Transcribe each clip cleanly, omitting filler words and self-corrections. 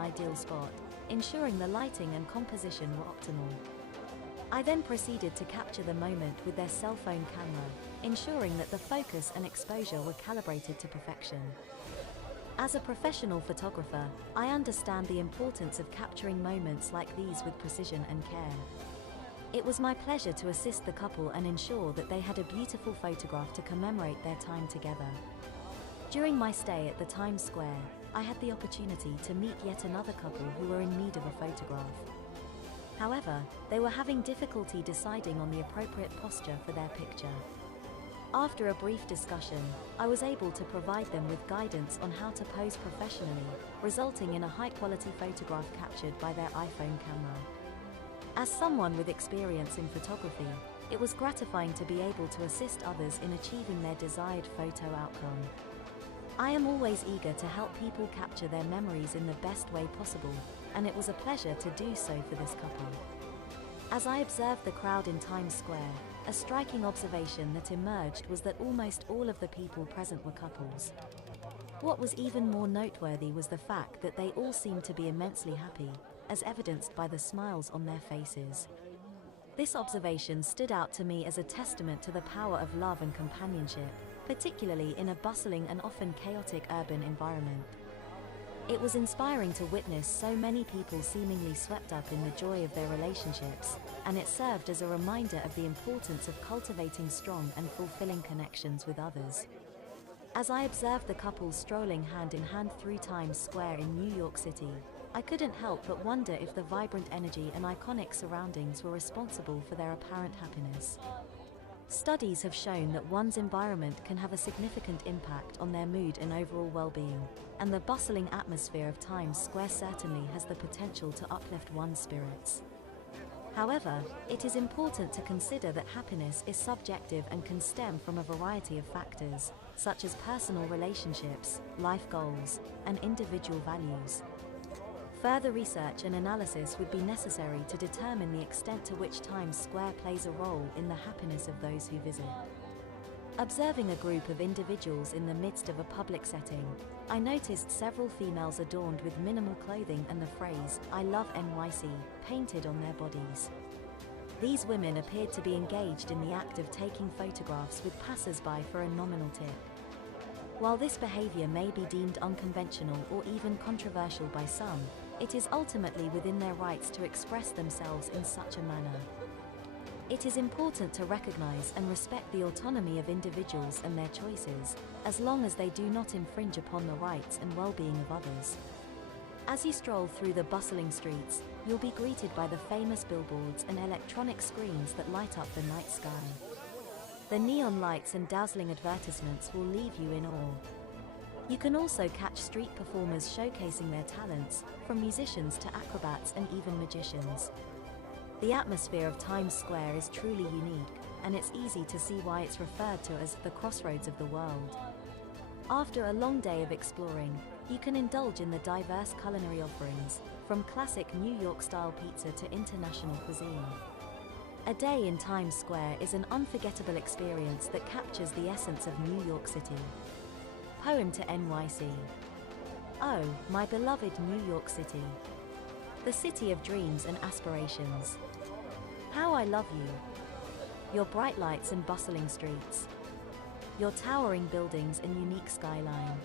ideal spot, ensuring the lighting and composition were optimal. I then proceeded to capture the moment with their cell phone camera, ensuring that the focus and exposure were calibrated to perfection. As a professional photographer, I understand the importance of capturing moments like these with precision and care. It was my pleasure to assist the couple and ensure that they had a beautiful photograph to commemorate their time together. During my stay at the Times Square, I had the opportunity to meet yet another couple who were in need of a photograph. However, they were having difficulty deciding on the appropriate posture for their picture. After a brief discussion, I was able to provide them with guidance on how to pose professionally, resulting in a high-quality photograph captured by their iPhone camera. As someone with experience in photography, it was gratifying to be able to assist others in achieving their desired photo outcome. I am always eager to help people capture their memories in the best way possible, and it was a pleasure to do so for this couple. As I observed the crowd in Times Square, a striking observation that emerged was that almost all of the people present were couples. What was even more noteworthy was the fact that they all seemed to be immensely happy, as evidenced by the smiles on their faces. This observation stood out to me as a testament to the power of love and companionship, particularly in a bustling and often chaotic urban environment. It was inspiring to witness so many people seemingly swept up in the joy of their relationships, and it served as a reminder of the importance of cultivating strong and fulfilling connections with others. As I observed the couple strolling hand in hand through Times Square in New York City, I couldn't help but wonder if the vibrant energy and iconic surroundings were responsible for their apparent happiness. Studies have shown that one's environment can have a significant impact on their mood and overall well-being, and the bustling atmosphere of Times Square certainly has the potential to uplift one's spirits. However, it is important to consider that happiness is subjective and can stem from a variety of factors, such as personal relationships, life goals, and individual values. Further research and analysis would be necessary to determine the extent to which Times Square plays a role in the happiness of those who visit. Observing a group of individuals in the midst of a public setting, I noticed several females adorned with minimal clothing and the phrase, "I love NYC," painted on their bodies. These women appeared to be engaged in the act of taking photographs with passers-by for a nominal tip. While this behavior may be deemed unconventional or even controversial by some, it is ultimately within their rights to express themselves in such a manner. It is important to recognize and respect the autonomy of individuals and their choices, as long as they do not infringe upon the rights and well-being of others. As you stroll through the bustling streets, you'll be greeted by the famous billboards and electronic screens that light up the night sky. The neon lights and dazzling advertisements will leave you in awe. You can also catch street performers showcasing their talents, from musicians to acrobats and even magicians. The atmosphere of Times Square is truly unique, and it's easy to see why it's referred to as the crossroads of the world. After a long day of exploring, you can indulge in the diverse culinary offerings, from classic New York-style pizza to international cuisine. A day in Times Square is an unforgettable experience that captures the essence of New York City. Poem to NYC. Oh, my beloved New York City. The city of dreams and aspirations. How I love you. Your bright lights and bustling streets. Your towering buildings and unique skyline.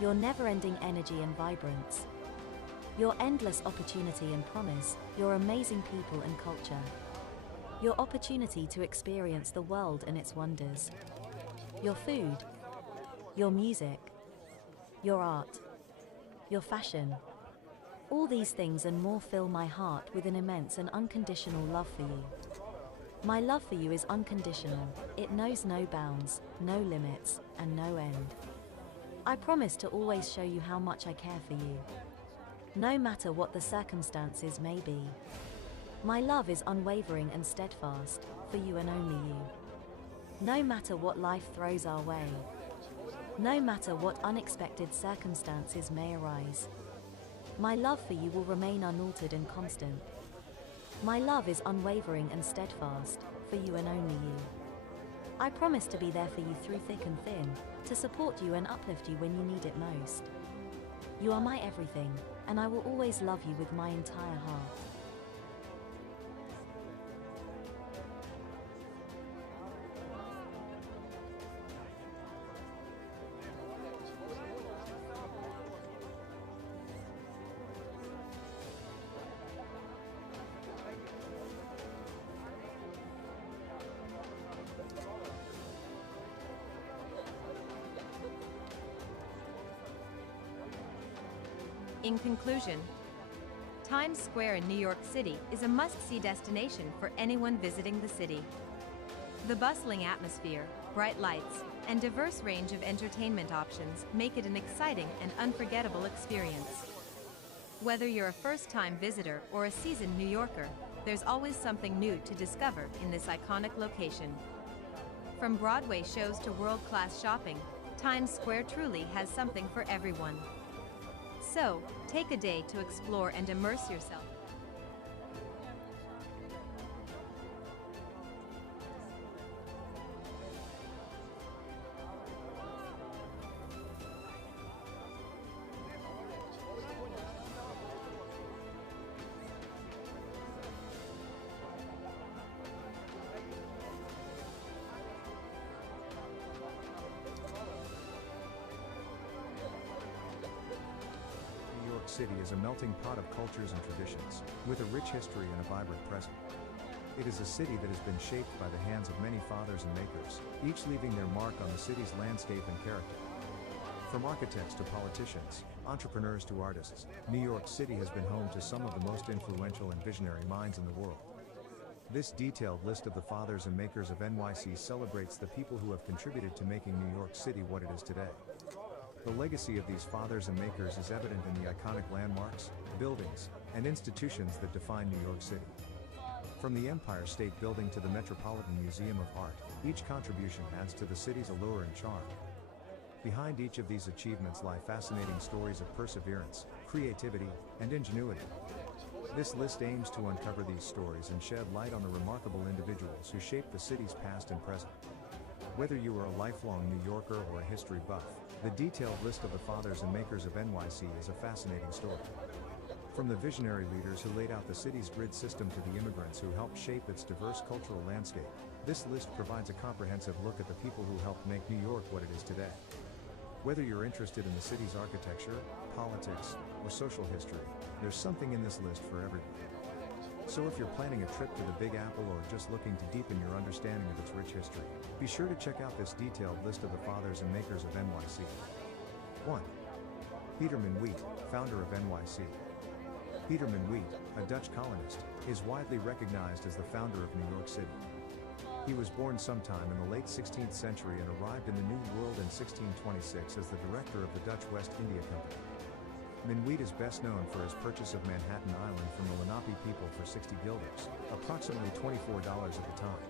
Your never-ending energy and vibrance. Your endless opportunity and promise, your amazing people and culture. Your opportunity to experience the world and its wonders. Your food. Your music. Your art. Your fashion. All these things and more fill my heart with an immense and unconditional love for you. My love for you is unconditional, it knows no bounds, no limits, and no end. I promise to always show you how much I care for you, no matter what the circumstances may be. My love is unwavering and steadfast, for you and only you. No matter what life throws our way, no matter what unexpected circumstances may arise, my love for you will remain unaltered and constant. My love is unwavering and steadfast, for you and only you. I promise to be there for you through thick and thin, to support you and uplift you when you need it most. You are my everything, and I will always love you with my entire heart. In conclusion, Times Square in New York City is a must-see destination for anyone visiting the city. The bustling atmosphere, bright lights, and diverse range of entertainment options make it an exciting and unforgettable experience. Whether you're a first-time visitor or a seasoned New Yorker, there's always something new to discover in this iconic location. From Broadway shows to world-class shopping, Times Square truly has something for everyone. So, take a day to explore and immerse yourself. New York City is a melting pot of cultures and traditions, with a rich history and a vibrant present. It is a city that has been shaped by the hands of many fathers and makers, each leaving their mark on the city's landscape and character. From architects to politicians, entrepreneurs to artists, New York City has been home to some of the most influential and visionary minds in the world. This detailed list of the fathers and makers of NYC celebrates the people who have contributed to making New York City what it is today. The legacy of these fathers and makers is evident in the iconic landmarks, buildings, and institutions that define New York City. From the Empire State Building to the Metropolitan Museum of Art, each contribution adds to the city's allure and charm. Behind each of these achievements lie fascinating stories of perseverance, creativity, and ingenuity. This list aims to uncover these stories and shed light on the remarkable individuals who shaped the city's past and present. Whether you are a lifelong New Yorker or a history buff, the detailed list of the fathers and makers of NYC is a fascinating story. From the visionary leaders who laid out the city's grid system to the immigrants who helped shape its diverse cultural landscape, this list provides a comprehensive look at the people who helped make New York what it is today. Whether you're interested in the city's architecture, politics, or social history, there's something in this list for everyone. So if you're planning a trip to the Big Apple or just looking to deepen your understanding of its rich history, be sure to check out this detailed list of the fathers and makers of NYC. 1. Peterman Wheat, founder of NYC. Peterman Wheat, a Dutch colonist, is widely recognized as the founder of New York City. He was born sometime in the late 16th century and arrived in the New World in 1626 as the director of the Dutch West India Company. Minuit is best known for his purchase of Manhattan Island from the Lenape people for 60 guilders, approximately $24 at the time.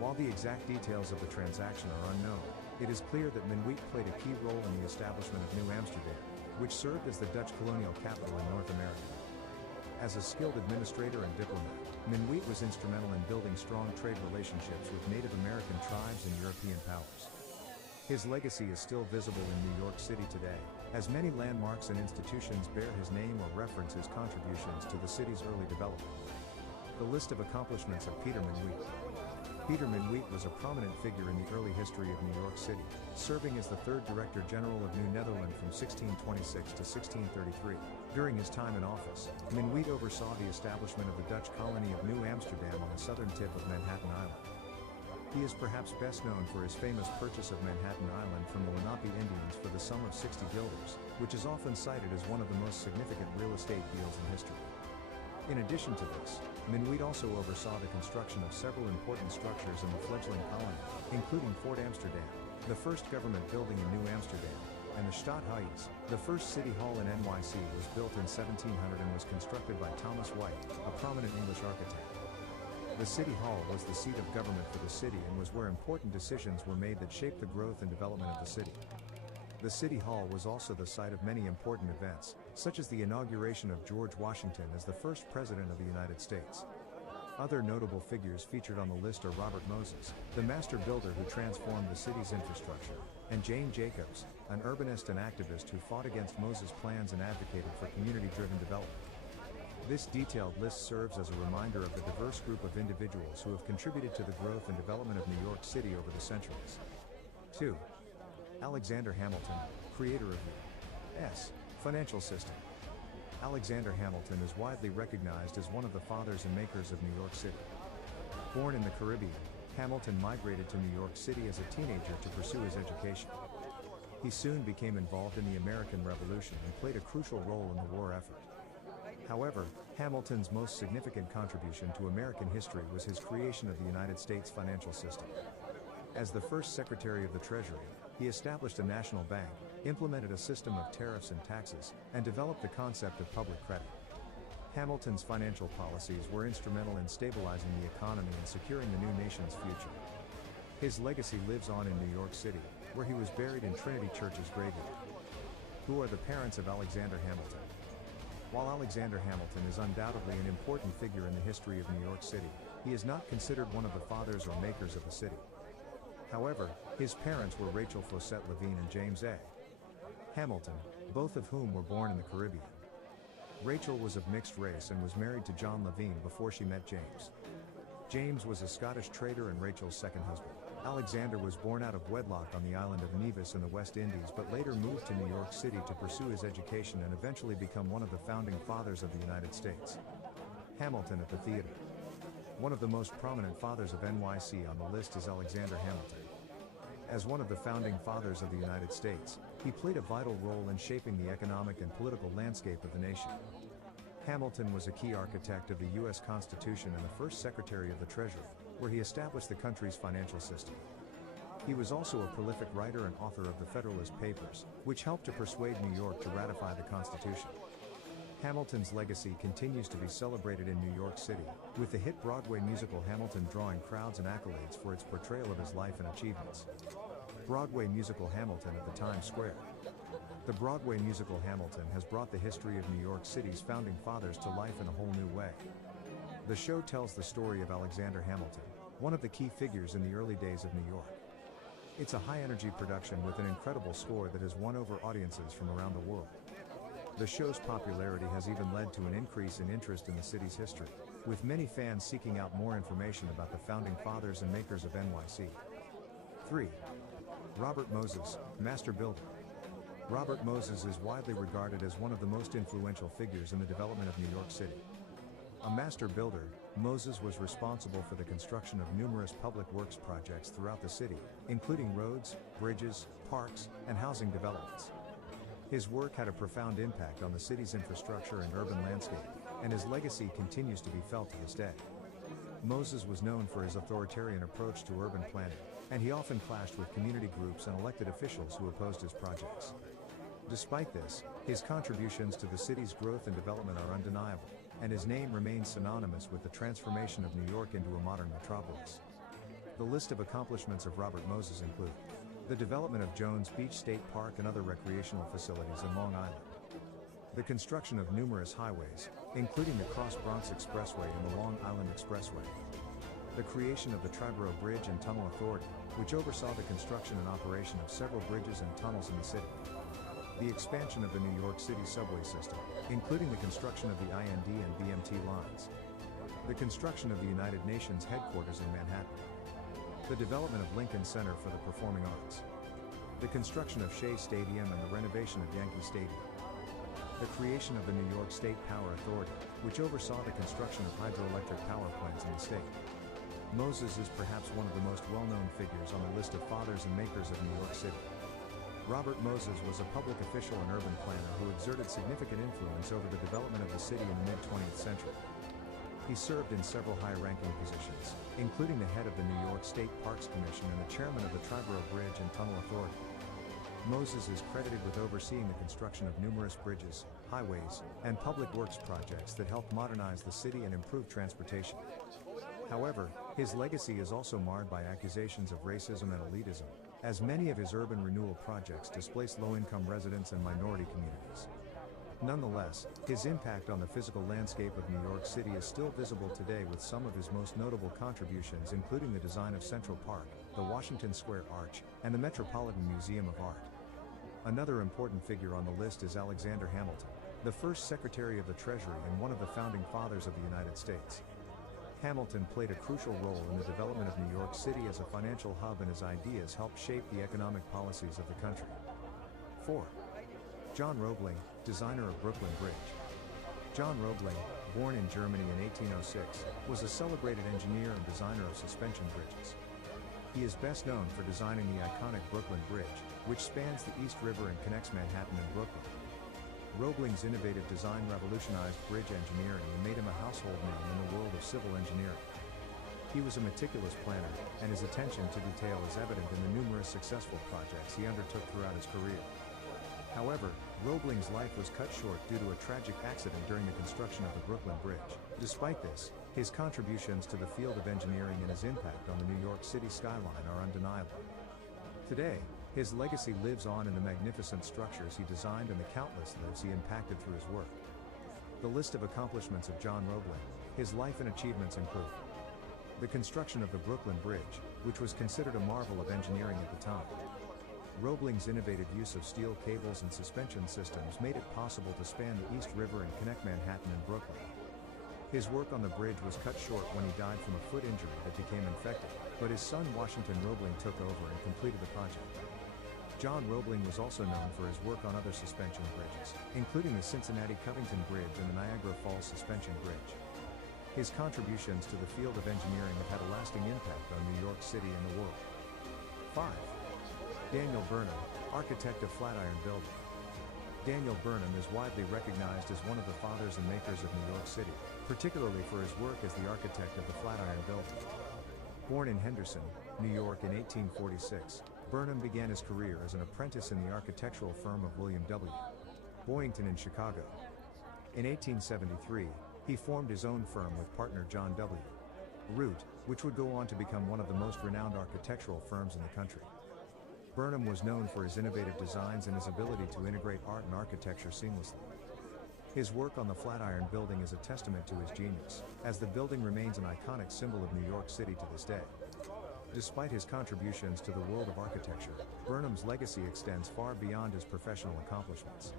While the exact details of the transaction are unknown, it is clear that Minuit played a key role in the establishment of New Amsterdam, which served as the Dutch colonial capital in North America. As a skilled administrator and diplomat, Minuit was instrumental in building strong trade relationships with Native American tribes and European powers. His legacy is still visible in New York City today, as many landmarks and institutions bear his name or reference his contributions to the city's early development. The list of accomplishments of Peter Minuit. Peter Minuit was a prominent figure in the early history of New York City, serving as the third Director General of New Netherland from 1626 to 1633. During his time in office, Minuit oversaw the establishment of the Dutch colony of New Amsterdam on the southern tip of Manhattan Island. He is perhaps best known for his famous purchase of Manhattan Island from the Lenape Indians for the sum of 60 guilders, which is often cited as one of the most significant real estate deals in history. In addition to this, Minuit also oversaw the construction of several important structures in the fledgling colony, including Fort Amsterdam, the first government building in New Amsterdam, and the Stadhuis. The first city hall in NYC was built in 1700 and was constructed by Thomas White, a prominent English architect. The City Hall was the seat of government for the city and was where important decisions were made that shaped the growth and development of the city. The City Hall was also the site of many important events, such as the inauguration of George Washington as the first President of the United States. Other notable figures featured on the list are Robert Moses, the master builder who transformed the city's infrastructure, and Jane Jacobs, an urbanist and activist who fought against Moses' plans and advocated for community-driven development. This detailed list serves as a reminder of the diverse group of individuals who have contributed to the growth and development of New York City over the centuries. 2. Alexander Hamilton, creator of the U.S. financial system. Alexander Hamilton is widely recognized as one of the fathers and makers of New York City. Born in the Caribbean, Hamilton migrated to New York City as a teenager to pursue his education. He soon became involved in the American Revolution and played a crucial role in the war effort. However, Hamilton's most significant contribution to American history was his creation of the United States financial system. As the first Secretary of the Treasury, he established a national bank, implemented a system of tariffs and taxes, and developed the concept of public credit. Hamilton's financial policies were instrumental in stabilizing the economy and securing the new nation's future. His legacy lives on in New York City, where he was buried in Trinity Church's graveyard. Who are the parents of Alexander Hamilton? While Alexander Hamilton is undoubtedly an important figure in the history of New York City, he is not considered one of the fathers or makers of the city. However, his parents were Rachel Fossett Levine and James A. Hamilton, both of whom were born in the Caribbean. Rachel was of mixed race and was married to John Levine before she met James. James was a Scottish trader and Rachel's second husband. Alexander was born out of wedlock on the island of Nevis in the West Indies but later moved to New York City to pursue his education and eventually become one of the founding fathers of the United States. Hamilton at the theater. One of the most prominent fathers of NYC on the list is Alexander Hamilton. As one of the founding fathers of the United States, he played a vital role in shaping the economic and political landscape of the nation. Hamilton was a key architect of the U.S. Constitution and the first Secretary of the Treasury, where he established the country's financial system. He was also a prolific writer and author of the Federalist Papers, which helped to persuade New York to ratify the Constitution. Hamilton's legacy continues to be celebrated in New York City, with the hit Broadway musical Hamilton drawing crowds and accolades for its portrayal of his life and achievements. Broadway musical Hamilton at the Times Square. The Broadway musical Hamilton has brought the history of New York City's founding fathers to life in a whole new way. The show tells the story of Alexander Hamilton, one of the key figures in the early days of New York. It's a high-energy production with an incredible score that has won over audiences from around the world. The show's popularity has even led to an increase in interest in the city's history, with many fans seeking out more information about the founding fathers and makers of NYC. 3. Robert Moses, Master Builder. Robert Moses is widely regarded as one of the most influential figures in the development of New York City. A master builder, Moses was responsible for the construction of numerous public works projects throughout the city, including roads, bridges, parks, and housing developments. His work had a profound impact on the city's infrastructure and urban landscape, and his legacy continues to be felt to this day. Moses was known for his authoritarian approach to urban planning, and he often clashed with community groups and elected officials who opposed his projects. Despite this, his contributions to the city's growth and development are undeniable, and his name remains synonymous with the transformation of New York into a modern metropolis. The list of accomplishments of Robert Moses include the development of Jones Beach State Park and other recreational facilities in Long Island, the construction of numerous highways, including the Cross Bronx Expressway and the Long Island Expressway, the creation of the Triborough Bridge and Tunnel Authority, which oversaw the construction and operation of several bridges and tunnels in the city, the expansion of the New York City subway system, including the construction of the IND and BMT lines, the construction of the United Nations headquarters in Manhattan, the development of Lincoln Center for the Performing Arts, the construction of Shea Stadium and the renovation of Yankee Stadium, the creation of the New York State Power Authority, which oversaw the construction of hydroelectric power plants in the state. Moses is perhaps one of the most well-known figures on the list of fathers and makers of New York City. Robert Moses was a public official and urban planner who exerted significant influence over the development of the city in the mid-20th century. He served in several high-ranking positions, including the head of the New York State Parks Commission and the chairman of the Triborough Bridge and Tunnel Authority. Moses is credited with overseeing the construction of numerous bridges, highways, and public works projects that helped modernize the city and improve transportation. However, his legacy is also marred by accusations of racism and elitism, as many of his urban renewal projects displaced low-income residents and minority communities. Nonetheless, his impact on the physical landscape of New York City is still visible today, with some of his most notable contributions including the design of Central Park, the Washington Square Arch, and the Metropolitan Museum of Art. Another important figure on the list is Alexander Hamilton, the first Secretary of the Treasury and one of the founding fathers of the United States. Hamilton played a crucial role in the development of New York City as a financial hub, and his ideas helped shape the economic policies of the country. 4. John Roebling, designer of Brooklyn Bridge. John Roebling, born in Germany in 1806, was a celebrated engineer and designer of suspension bridges. He is best known for designing the iconic Brooklyn Bridge, which spans the East River and connects Manhattan and Brooklyn. Roebling's innovative design revolutionized bridge engineering and made him a household name in the world of civil engineering. He was a meticulous planner, and his attention to detail is evident in the numerous successful projects he undertook throughout his career. However, Roebling's life was cut short due to a tragic accident during the construction of the Brooklyn Bridge. Despite this, his contributions to the field of engineering and his impact on the New York City skyline are undeniable. Today, his legacy lives on in the magnificent structures he designed and the countless lives he impacted through his work. The list of accomplishments of John Roebling, his life and achievements include the construction of the Brooklyn Bridge, which was considered a marvel of engineering at the time. Roebling's innovative use of steel cables and suspension systems made it possible to span the East River and connect Manhattan and Brooklyn. His work on the bridge was cut short when he died from a foot injury that became infected, but his son Washington Roebling took over and completed the project. John Roebling was also known for his work on other suspension bridges, including the Cincinnati-Covington Bridge and the Niagara Falls Suspension Bridge. His contributions to the field of engineering have had a lasting impact on New York City and the world. 5. Daniel Burnham, architect of Flatiron Building. Daniel Burnham is widely recognized as one of the fathers and makers of New York City, particularly for his work as the architect of the Flatiron Building. Born in Henderson, New York in 1846, Burnham began his career as an apprentice in the architectural firm of William W. Boyington in Chicago. In 1873, he formed his own firm with partner John W. Root, which would go on to become one of the most renowned architectural firms in the country. Burnham was known for his innovative designs and his ability to integrate art and architecture seamlessly. His work on the Flatiron Building is a testament to his genius, as the building remains an iconic symbol of New York City to this day. Despite his contributions to the world of architecture, Burnham's legacy extends far beyond his professional accomplishments.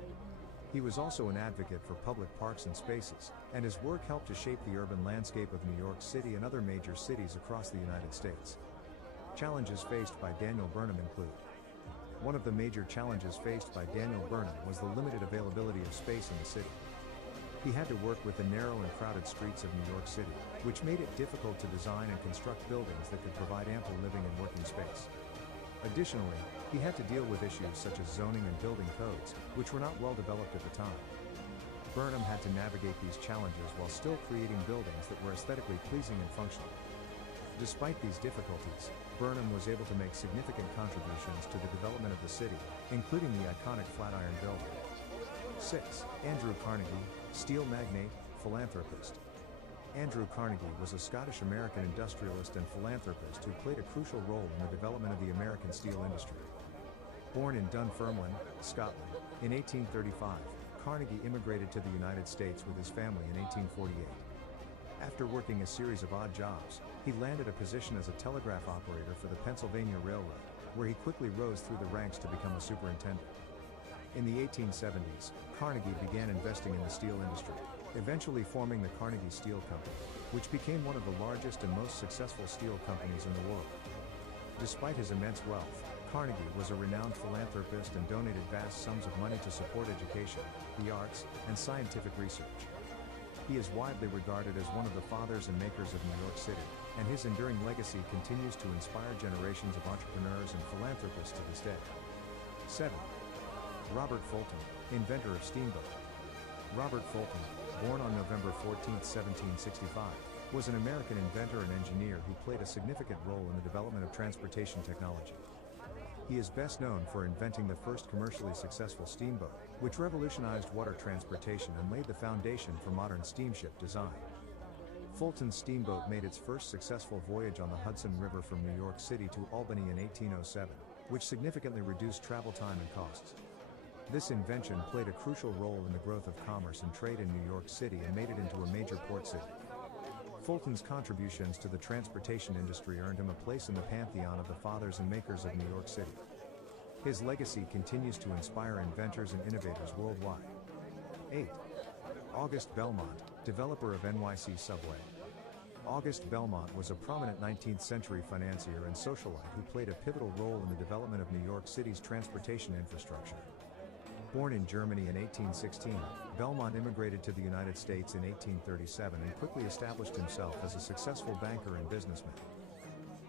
He was also an advocate for public parks and spaces, and his work helped to shape the urban landscape of New York City and other major cities across the United States. Challenges faced by Daniel Burnham include: one of the major challenges faced by Daniel Burnham was the limited availability of space in the city. He had to work with the narrow and crowded streets of New York City, which made it difficult to design and construct buildings that could provide ample living and working space. Additionally, he had to deal with issues such as zoning and building codes, which were not well developed at the time. Burnham had to navigate these challenges while still creating buildings that were aesthetically pleasing and functional. Despite these difficulties, Burnham was able to make significant contributions to the development of the city, including the iconic Flatiron Building. 6. Andrew Carnegie, steel magnate, philanthropist. Andrew Carnegie was a Scottish-American industrialist and philanthropist who played a crucial role in the development of the American steel industry. Born in Dunfermline, Scotland, in 1835, Carnegie immigrated to the United States with his family in 1848. After working a series of odd jobs, he landed a position as a telegraph operator for the Pennsylvania Railroad, where he quickly rose through the ranks to become a superintendent. In the 1870s, Carnegie began investing in the steel industry, eventually forming the Carnegie Steel Company, which became one of the largest and most successful steel companies in the world. Despite his immense wealth, Carnegie was a renowned philanthropist and donated vast sums of money to support education, the arts, and scientific research. He is widely regarded as one of the fathers and makers of New York City, and his enduring legacy continues to inspire generations of entrepreneurs and philanthropists to this day. 7. Robert Fulton, inventor of steamboat. Robert Fulton, born on November 14, 1765, was an American inventor and engineer who played a significant role in the development of transportation technology. He is best known for inventing the first commercially successful steamboat, which revolutionized water transportation and laid the foundation for modern steamship design. Fulton's steamboat made its first successful voyage on the Hudson River from New York City to Albany in 1807, which significantly reduced travel time and costs. This invention played a crucial role in the growth of commerce and trade in New York City and made it into a major port city. Fulton's contributions to the transportation industry earned him a place in the pantheon of the fathers and makers of New York City. His legacy continues to inspire inventors and innovators worldwide. 8. Auguste Belmont, developer of NYC subway. Auguste Belmont was a prominent 19th-century financier and socialite who played a pivotal role in the development of New York City's transportation infrastructure. Born in Germany in 1816, Belmont immigrated to the United States in 1837 and quickly established himself as a successful banker and businessman.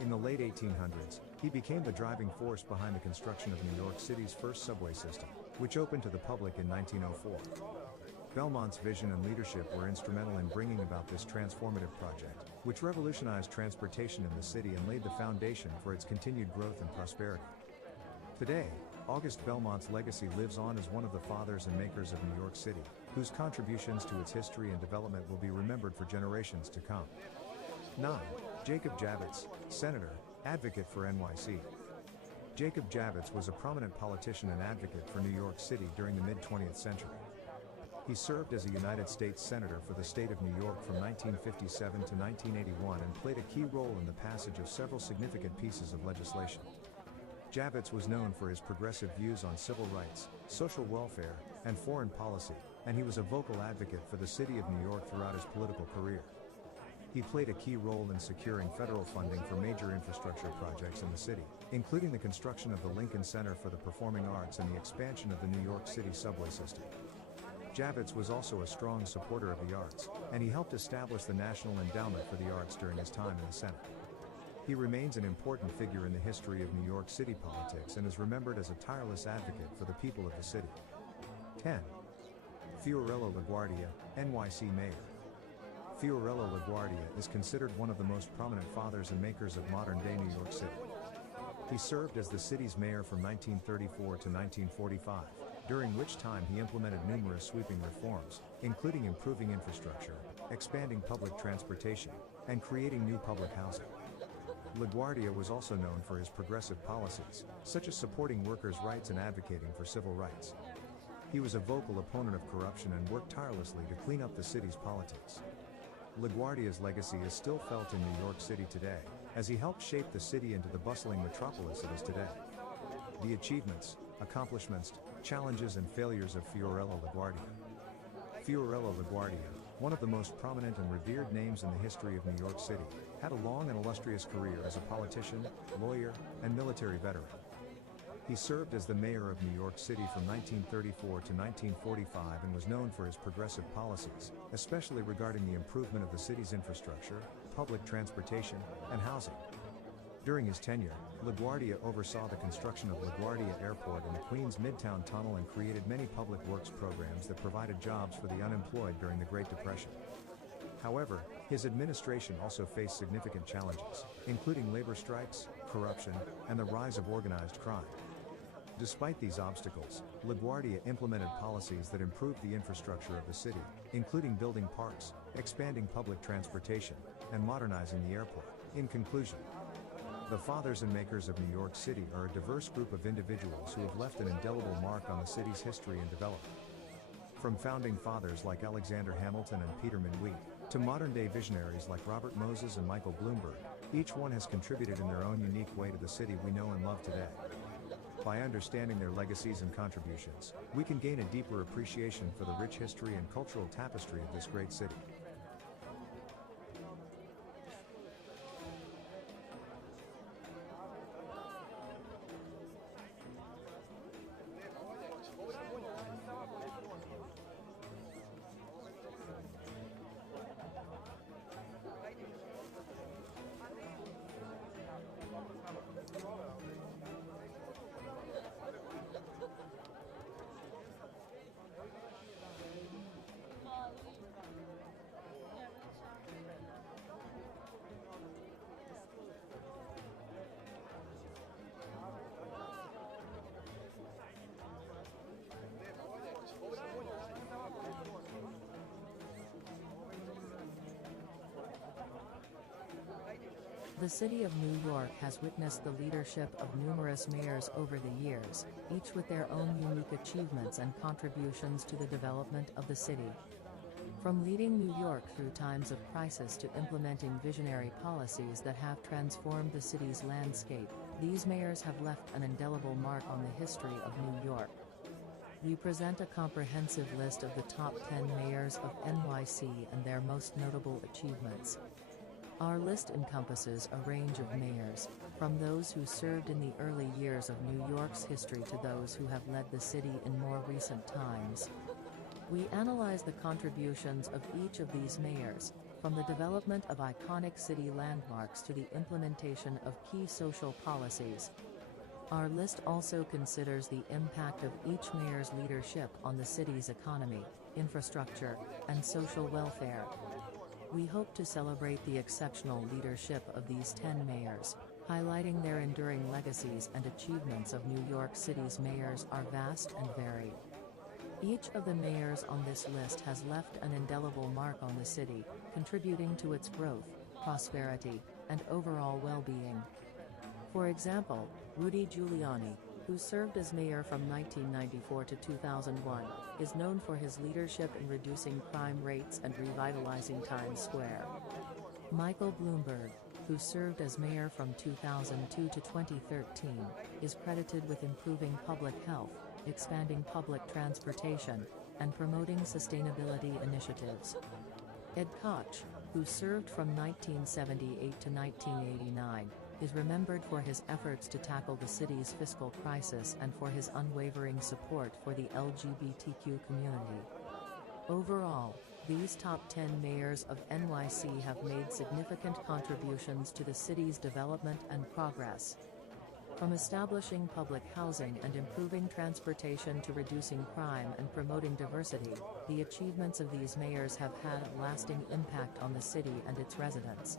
In the late 1800s, he became the driving force behind the construction of New York City's first subway system, which opened to the public in 1904. Belmont's vision and leadership were instrumental in bringing about this transformative project, which revolutionized transportation in the city and laid the foundation for its continued growth and prosperity. Today, Auguste Belmont's legacy lives on as one of the fathers and makers of New York City, whose contributions to its history and development will be remembered for generations to come. 9. Jacob Javits, Senator, Advocate for NYC. Jacob Javits was a prominent politician and advocate for New York City during the mid-20th century. He served as a United States Senator for the state of New York from 1957 to 1981 and played a key role in the passage of several significant pieces of legislation. Javits was known for his progressive views on civil rights, social welfare, and foreign policy, and he was a vocal advocate for the city of New York throughout his political career. He played a key role in securing federal funding for major infrastructure projects in the city, including the construction of the Lincoln Center for the Performing Arts and the expansion of the New York City subway system. Javits was also a strong supporter of the arts, and he helped establish the National Endowment for the Arts during his time in the Senate. He remains an important figure in the history of New York City politics and is remembered as a tireless advocate for the people of the city. 10. Fiorello LaGuardia, NYC Mayor. Fiorello LaGuardia is considered one of the most prominent fathers and makers of modern-day New York City. He served as the city's mayor from 1934 to 1945, during which time he implemented numerous sweeping reforms, including improving infrastructure, expanding public transportation, and creating new public housing. LaGuardia was also known for his progressive policies, such as supporting workers' rights and advocating for civil rights. He was a vocal opponent of corruption and worked tirelessly to clean up the city's politics. LaGuardia's legacy is still felt in New York City today, as he helped shape the city into the bustling metropolis it is today. The achievements, accomplishments, challenges and failures of Fiorello LaGuardia. Fiorello LaGuardia, one of the most prominent and revered names in the history of New York City, had a long and illustrious career as a politician, lawyer, and military veteran. He served as the mayor of New York City from 1934 to 1945 and was known for his progressive policies, especially regarding the improvement of the city's infrastructure, public transportation, and housing. During his tenure, LaGuardia oversaw the construction of LaGuardia Airport and the Queens Midtown Tunnel and created many public works programs that provided jobs for the unemployed during the Great Depression. However, his administration also faced significant challenges, including labor strikes, corruption, and the rise of organized crime. Despite these obstacles, LaGuardia implemented policies that improved the infrastructure of the city, including building parks, expanding public transportation, and modernizing the airport. In conclusion, the fathers and makers of New York City are a diverse group of individuals who have left an indelible mark on the city's history and development. From founding fathers like Alexander Hamilton and Peter Minuit, to modern-day visionaries like Robert Moses and Michael Bloomberg, each one has contributed in their own unique way to the city we know and love today. By understanding their legacies and contributions, we can gain a deeper appreciation for the rich history and cultural tapestry of this great city. The city of New York has witnessed the leadership of numerous mayors over the years, each with their own unique achievements and contributions to the development of the city. From leading New York through times of crisis to implementing visionary policies that have transformed the city's landscape, these mayors have left an indelible mark on the history of New York. We present a comprehensive list of the top 10 mayors of NYC and their most notable achievements. Our list encompasses a range of mayors, from those who served in the early years of New York's history to those who have led the city in more recent times. We analyze the contributions of each of these mayors, from the development of iconic city landmarks to the implementation of key social policies. Our list also considers the impact of each mayor's leadership on the city's economy, infrastructure, and social welfare. We hope to celebrate the exceptional leadership of these 10 mayors, highlighting their enduring legacies and achievements of New York City's mayors are vast and varied. Each of the mayors on this list has left an indelible mark on the city, contributing to its growth, prosperity, and overall well-being. For example, Rudy Giuliani, who served as mayor from 1994 to 2001, is known for his leadership in reducing crime rates and revitalizing Times Square. Michael Bloomberg, who served as mayor from 2002 to 2013, is credited with improving public health, expanding public transportation, and promoting sustainability initiatives. Ed Koch, who served from 1978 to 1989, is remembered for his efforts to tackle the city's fiscal crisis and for his unwavering support for the LGBTQ community. Overall, these top 10 mayors of NYC have made significant contributions to the city's development and progress. From establishing public housing and improving transportation to reducing crime and promoting diversity, the achievements of these mayors have had a lasting impact on the city and its residents.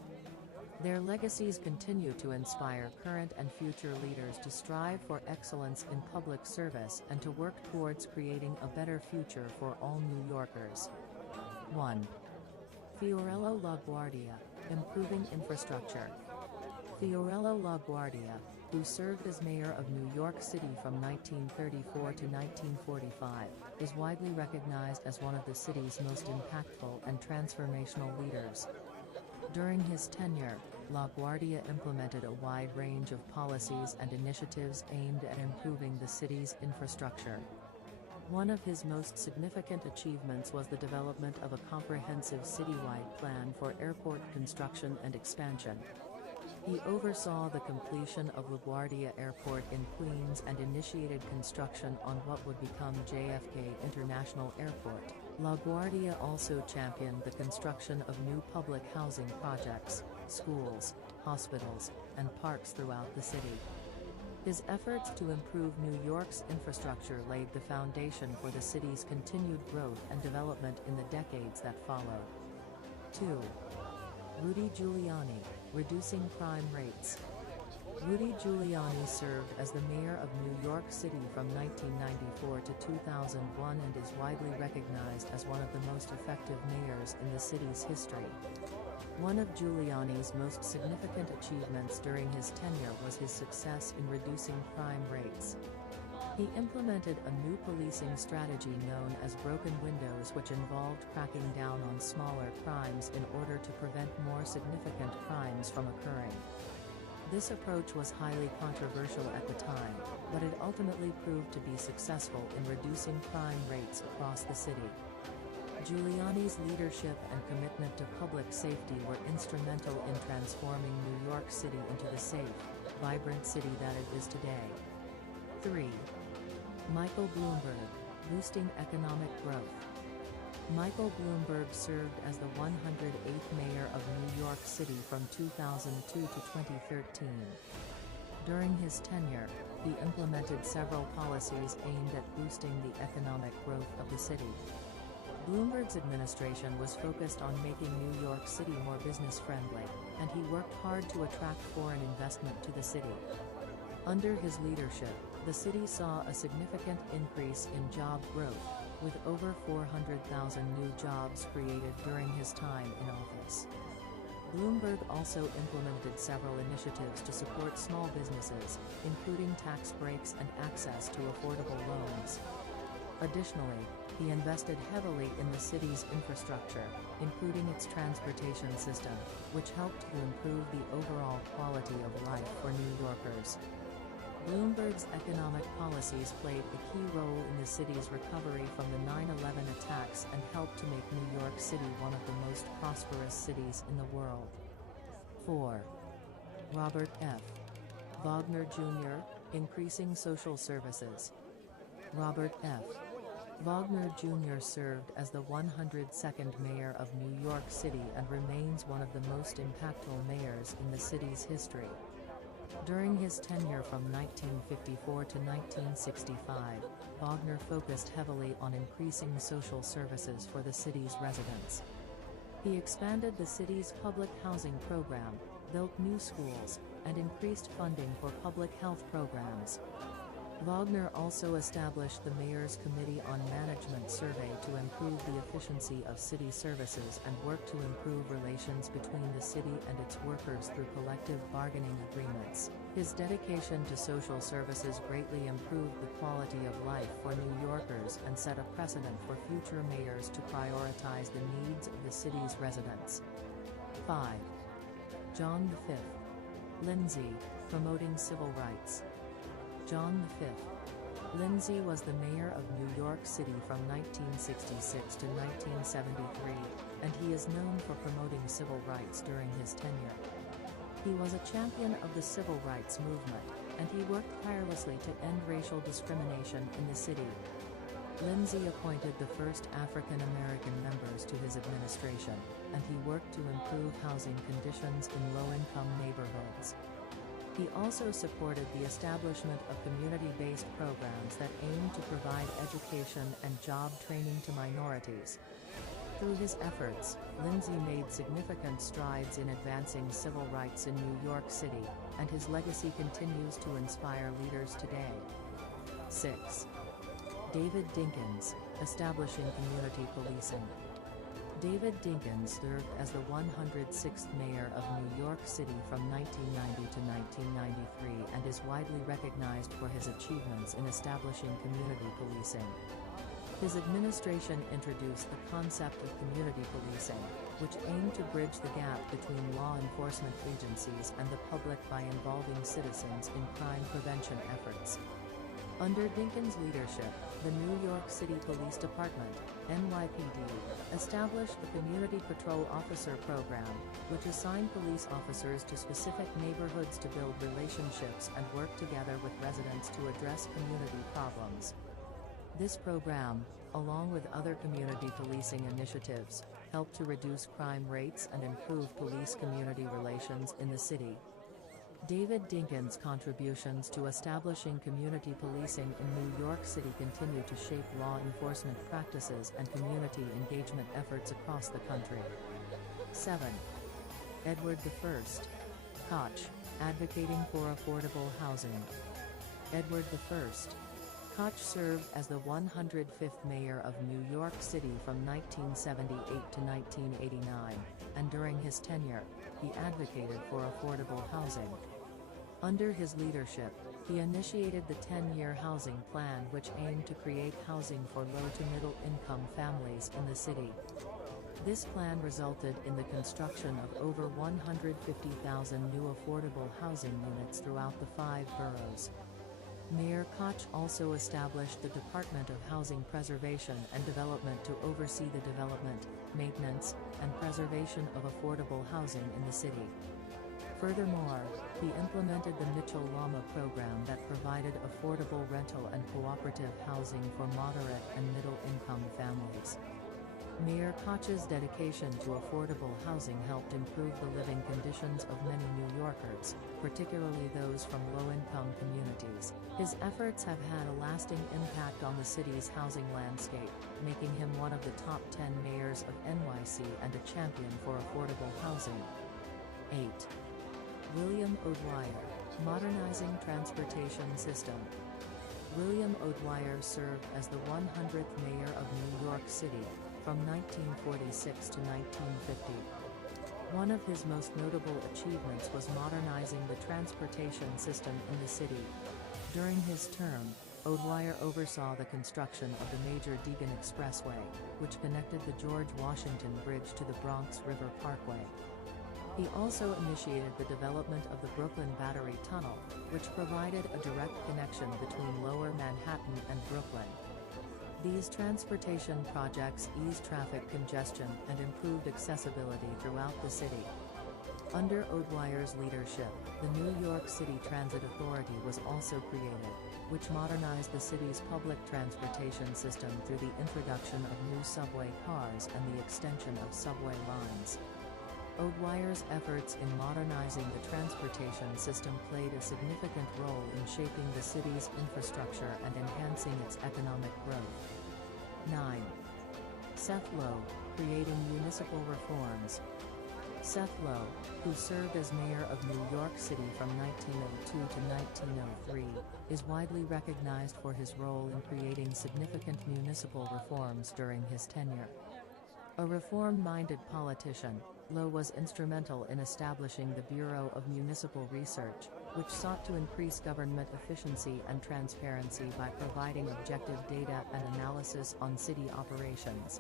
Their legacies continue to inspire current and future leaders to strive for excellence in public service and to work towards creating a better future for all New Yorkers. 1. Fiorello LaGuardia, improving infrastructure. Fiorello LaGuardia, who served as mayor of New York City from 1934 to 1945, is widely recognized as one of the city's most impactful and transformational leaders. During his tenure, LaGuardia implemented a wide range of policies and initiatives aimed at improving the city's infrastructure. One of his most significant achievements was the development of a comprehensive citywide plan for airport construction and expansion. He oversaw the completion of LaGuardia Airport in Queens and initiated construction on what would become JFK International Airport. LaGuardia also championed the construction of new public housing projects, schools, hospitals, and parks throughout the city. His efforts to improve New York's infrastructure laid the foundation for the city's continued growth and development in the decades that followed. 2. Rudy Giuliani, reducing crime rates. Rudy Giuliani served as the mayor of New York City from 1994 to 2001 and is widely recognized as one of the most effective mayors in the city's history. One of Giuliani's most significant achievements during his tenure was his success in reducing crime rates. He implemented a new policing strategy known as broken windows, which involved cracking down on smaller crimes in order to prevent more significant crimes from occurring. This approach was highly controversial at the time, but it ultimately proved to be successful in reducing crime rates across the city. Giuliani's leadership and commitment to public safety were instrumental in transforming New York City into the safe, vibrant city that it is today. 3. Michael Bloomberg, boosting economic growth. Michael Bloomberg served as the 108th mayor of New York City from 2002 to 2013. During his tenure, he implemented several policies aimed at boosting the economic growth of the city. Bloomberg's administration was focused on making New York City more business-friendly, and he worked hard to attract foreign investment to the city. Under his leadership, the city saw a significant increase in job growth, with over 400,000 new jobs created during his time in office. Bloomberg also implemented several initiatives to support small businesses, including tax breaks and access to affordable loans. Additionally, he invested heavily in the city's infrastructure, including its transportation system, which helped to improve the overall quality of life for New Yorkers. Bloomberg's economic policies played a key role in the city's recovery from the 9/11 attacks and helped to make New York City one of the most prosperous cities in the world. 4. Robert F. Wagner Jr., increasing social services. Robert F. Wagner Jr. served as the 102nd mayor of New York City and remains one of the most impactful mayors in the city's history. During his tenure from 1954 to 1965, Wagner focused heavily on increasing social services for the city's residents. He expanded the city's public housing program, built new schools, and increased funding for public health programs. Wagner also established the Mayor's Committee on Management survey to improve the efficiency of city services and worked to improve relations between the city and its workers through collective bargaining agreements. His dedication to social services greatly improved the quality of life for New Yorkers and set a precedent for future mayors to prioritize the needs of the city's residents. 5. John V. Lindsay, promoting civil rights. John V. Lindsay was the mayor of New York City from 1966 to 1973, and he is known for promoting civil rights during his tenure. He was a champion of the civil rights movement, and he worked tirelessly to end racial discrimination in the city. Lindsay appointed the first African American members to his administration, and he worked to improve housing conditions in low-income neighborhoods. He also supported the establishment of community-based programs that aim to provide education and job training to minorities. Through his efforts, Lindsay made significant strides in advancing civil rights in New York City, and his legacy continues to inspire leaders today. 6. David Dinkins, establishing community policing. David Dinkins served as the 106th mayor of New York City from 1990 to 1993 and is widely recognized for his achievements in establishing community policing. His administration introduced the concept of community policing, which aimed to bridge the gap between law enforcement agencies and the public by involving citizens in crime prevention efforts. Under Dinkins' leadership, the New York City Police Department, NYPD, established the Community Patrol Officer Program, which assigned police officers to specific neighborhoods to build relationships and work together with residents to address community problems. This program, along with other community policing initiatives, helped to reduce crime rates and improve police-community relations in the city. David Dinkins' contributions to establishing community policing in New York City continue to shape law enforcement practices and community engagement efforts across the country. 7. Edward I. Koch, advocating for affordable housing. Edward I. Koch served as the 105th mayor of New York City from 1978 to 1989, and during his tenure, he advocated for affordable housing. Under his leadership, he initiated the 10-year housing plan which aimed to create housing for low to middle income families in the city. This plan resulted in the construction of over 150,000 new affordable housing units throughout the 5 boroughs. Mayor Koch also established the Department of Housing Preservation and Development to oversee the development, maintenance, and preservation of affordable housing in the city. Furthermore, he implemented the Mitchell-Lama program that provided affordable rental and cooperative housing for moderate and middle-income families. Mayor Koch's dedication to affordable housing helped improve the living conditions of many New Yorkers, particularly those from low-income communities. His efforts have had a lasting impact on the city's housing landscape, making him one of the top 10 mayors of NYC and a champion for affordable housing. 8. William O'Dwyer, modernizing transportation system. William O'Dwyer served as the 100th mayor of New York City, from 1946 to 1950. One of his most notable achievements was modernizing the transportation system in the city. During his term, O'Dwyer oversaw the construction of the major Deegan Expressway, which connected the George Washington Bridge to the Bronx River Parkway. He also initiated the development of the Brooklyn Battery Tunnel, which provided a direct connection between Lower Manhattan and Brooklyn. These transportation projects eased traffic congestion and improved accessibility throughout the city. Under O'Dwyer's leadership, the New York City Transit Authority was also created, which modernized the city's public transportation system through the introduction of new subway cars and the extension of subway lines. O'Dwyer's efforts in modernizing the transportation system played a significant role in shaping the city's infrastructure and enhancing its economic growth. 9. Seth Low, creating municipal reforms. Seth Low, who served as mayor of New York City from 1902 to 1903, is widely recognized for his role in creating significant municipal reforms during his tenure. A reform-minded politician, Low was instrumental in establishing the Bureau of Municipal Research, which sought to increase government efficiency and transparency by providing objective data and analysis on city operations.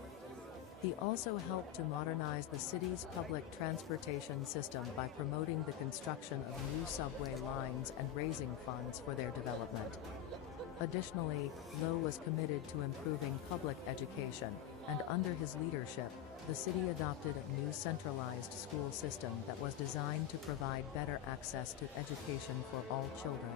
He also helped to modernize the city's public transportation system by promoting the construction of new subway lines and raising funds for their development. Additionally, Low was committed to improving public education, and under his leadership, the city adopted a new centralized school system that was designed to provide better access to education for all children.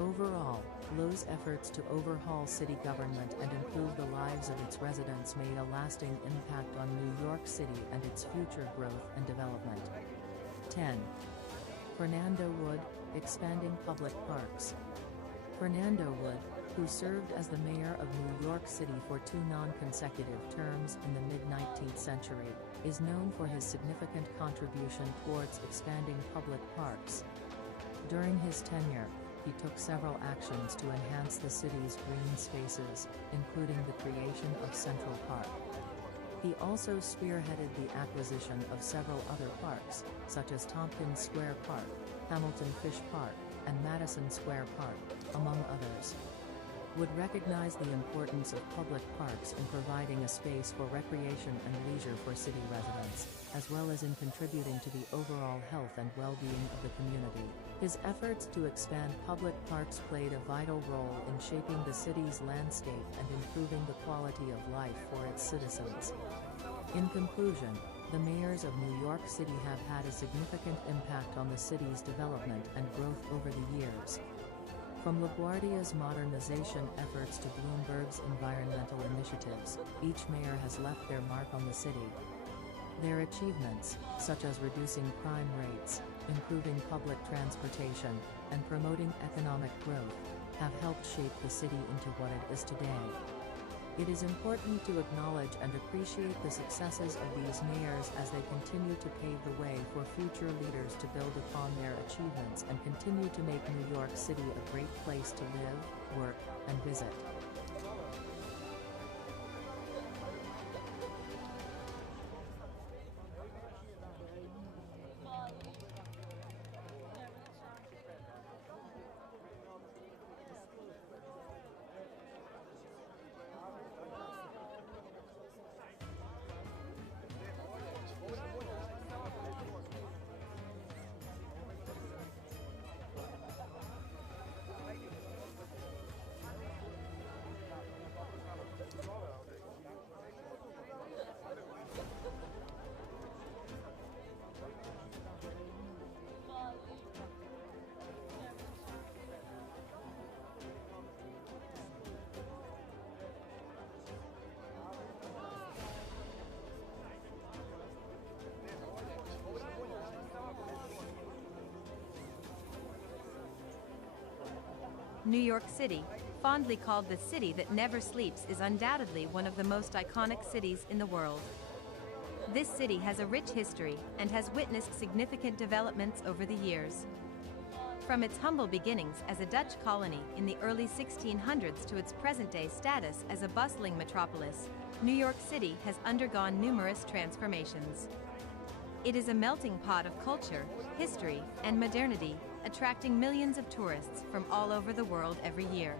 Overall, Low's efforts to overhaul city government and improve the lives of its residents made a lasting impact on New York City and its future growth and development. 10. Fernando Wood, expanding public parks. Fernando Wood, who served as the mayor of New York City for 2 non-consecutive terms in the mid-19th century, is known for his significant contribution towards expanding public parks. During his tenure, he took several actions to enhance the city's green spaces, including the creation of Central Park. He also spearheaded the acquisition of several other parks, such as Tompkins Square Park, Hamilton Fish Park, and Madison Square Park, among others. Wood recognized the importance of public parks in providing a space for recreation and leisure for city residents, as well as in contributing to the overall health and well-being of the community. His efforts to expand public parks played a vital role in shaping the city's landscape and improving the quality of life for its citizens. In conclusion, the mayors of New York City have had a significant impact on the city's development and growth over the years. From LaGuardia's modernization efforts to Bloomberg's environmental initiatives, each mayor has left their mark on the city. Their achievements, such as reducing crime rates, improving public transportation, and promoting economic growth, have helped shape the city into what it is today. It is important to acknowledge and appreciate the successes of these mayors as they continue to pave the way for future leaders to build upon their achievements and continue to make New York City a great place to live, work, and visit. New York City, fondly called the city that never sleeps, is undoubtedly one of the most iconic cities in the world. This city has a rich history and has witnessed significant developments over the years. From its humble beginnings as a Dutch colony in the early 1600s to its present-day status as a bustling metropolis, New York City has undergone numerous transformations. It is a melting pot of culture, history, and modernity, attracting millions of tourists from all over the world every year.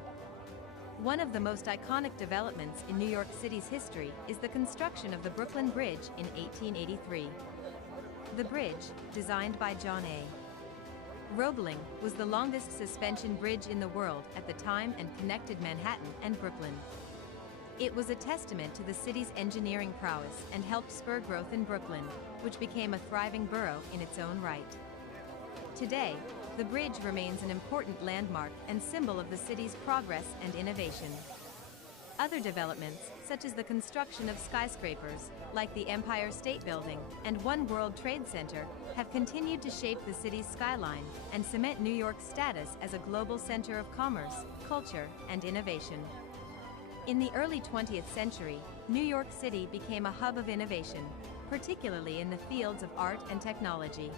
One of the most iconic developments in New York City's history is the construction of the Brooklyn Bridge in 1883. The bridge, designed by John A. Roebling, was the longest suspension bridge in the world at the time and connected Manhattan and Brooklyn. It was a testament to the city's engineering prowess and helped spur growth in Brooklyn, which became a thriving borough in its own right. Today, the bridge remains an important landmark and symbol of the city's progress and innovation. Other developments, such as the construction of skyscrapers, like the Empire State Building and One World Trade Center, have continued to shape the city's skyline and cement New York's status as a global center of commerce, culture, and innovation. In the early 20th century, New York City became a hub of innovation, particularly in the fields of art and technology.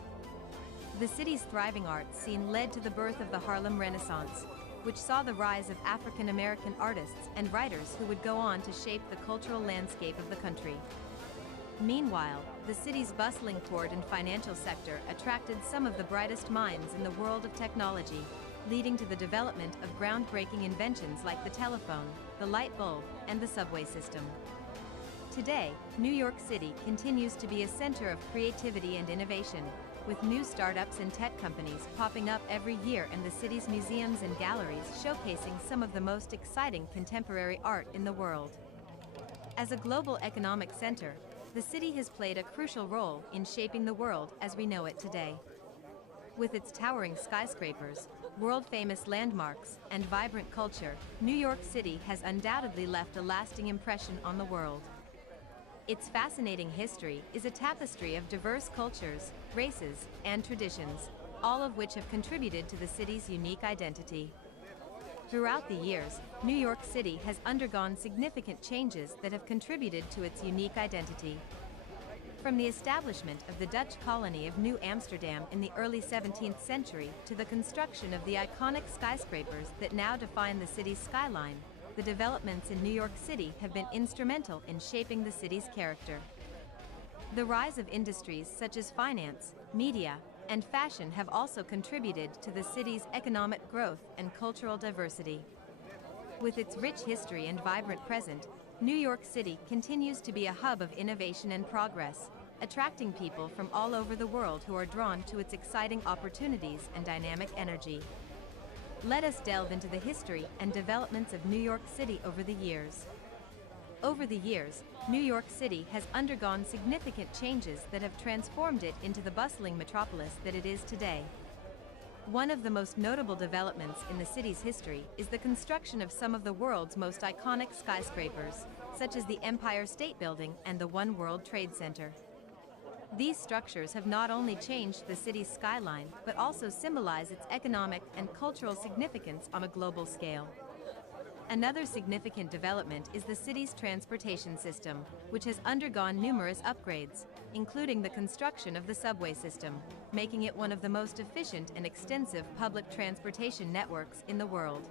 The city's thriving art scene led to the birth of the Harlem Renaissance, which saw the rise of African American artists and writers who would go on to shape the cultural landscape of the country. Meanwhile, the city's bustling port and financial sector attracted some of the brightest minds in the world of technology, leading to the development of groundbreaking inventions like the telephone, the light bulb, and the subway system. Today, New York City continues to be a center of creativity and innovation, with new startups and tech companies popping up every year and the city's museums and galleries showcasing some of the most exciting contemporary art in the world. As a global economic center, the city has played a crucial role in shaping the world as we know it today. With its towering skyscrapers, world-famous landmarks, and vibrant culture, New York City has undoubtedly left a lasting impression on the world. Its fascinating history is a tapestry of diverse cultures, races, and traditions, all of which have contributed to the city's unique identity. Throughout the years, New York City has undergone significant changes that have contributed to its unique identity. From the establishment of the Dutch colony of New Amsterdam in the early 17th century to the construction of the iconic skyscrapers that now define the city's skyline, the developments in New York City have been instrumental in shaping the city's character. The rise of industries such as finance, media, and fashion have also contributed to the city's economic growth and cultural diversity. With its rich history and vibrant present, New York City continues to be a hub of innovation and progress, attracting people from all over the world who are drawn to its exciting opportunities and dynamic energy. Let us delve into the history and developments of New York City over the years. Over the years, New York City has undergone significant changes that have transformed it into the bustling metropolis that it is today. One of the most notable developments in the city's history is the construction of some of the world's most iconic skyscrapers, such as the Empire State Building and the One World Trade Center. These structures have not only changed the city's skyline, but also symbolize its economic and cultural significance on a global scale. Another significant development is the city's transportation system, which has undergone numerous upgrades, including the construction of the subway system, making it one of the most efficient and extensive public transportation networks in the world.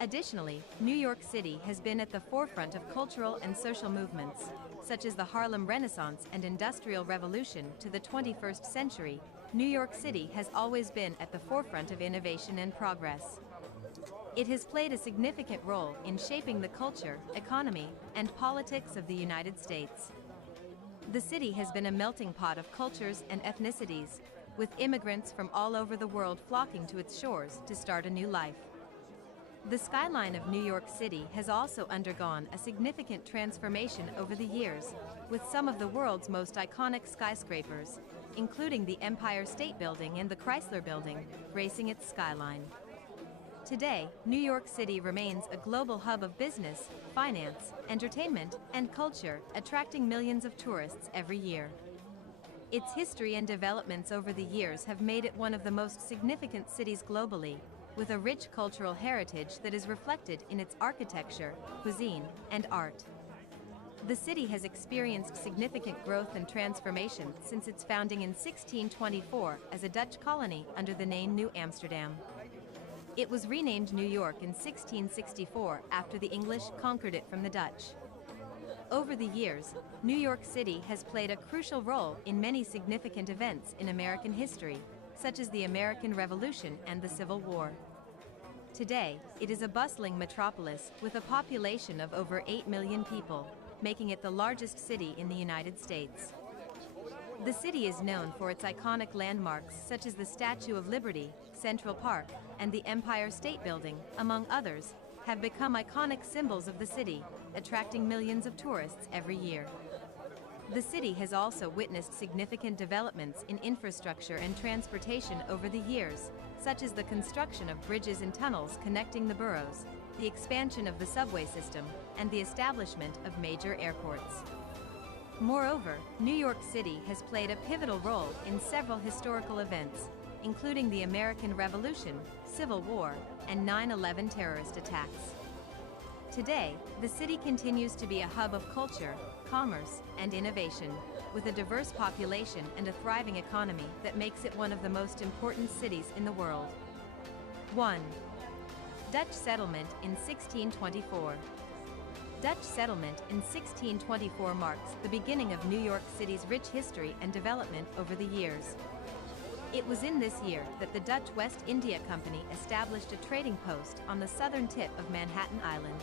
Additionally, New York City has been at the forefront of cultural and social movements, such as the Harlem Renaissance and Industrial Revolution to the 21st century. New York City has always been at the forefront of innovation and progress. It has played a significant role in shaping the culture, economy, and politics of the United States. The city has been a melting pot of cultures and ethnicities, with immigrants from all over the world flocking to its shores to start a new life. The skyline of New York City has also undergone a significant transformation over the years, with some of the world's most iconic skyscrapers, including the Empire State Building and the Chrysler Building, gracing its skyline. Today, New York City remains a global hub of business, finance, entertainment, and culture, attracting millions of tourists every year. Its history and developments over the years have made it one of the most significant cities globally, with a rich cultural heritage that is reflected in its architecture, cuisine, and art. The city has experienced significant growth and transformation since its founding in 1624 as a Dutch colony under the name New Amsterdam. It was renamed New York in 1664 after the English conquered it from the Dutch. Over the years, New York City has played a crucial role in many significant events in American history, such as the American Revolution and the Civil War. Today, it is a bustling metropolis with a population of over 8 million people, making it the largest city in the United States. The city is known for its iconic landmarks such as the Statue of Liberty, Central Park, and the Empire State Building, among others, have become iconic symbols of the city, attracting millions of tourists every year. The city has also witnessed significant developments in infrastructure and transportation over the years, such as the construction of bridges and tunnels connecting the boroughs, the expansion of the subway system, and the establishment of major airports. Moreover, New York City has played a pivotal role in several historical events, including the American Revolution, Civil War, and 9/11 terrorist attacks. Today, the city continues to be a hub of culture, commerce, and innovation, with a diverse population and a thriving economy that makes it one of the most important cities in the world. 1. Dutch settlement in 1624. Dutch settlement in 1624 marks the beginning of New York City's rich history and development over the years. It was in this year that the Dutch West India Company established a trading post on the southern tip of Manhattan Island.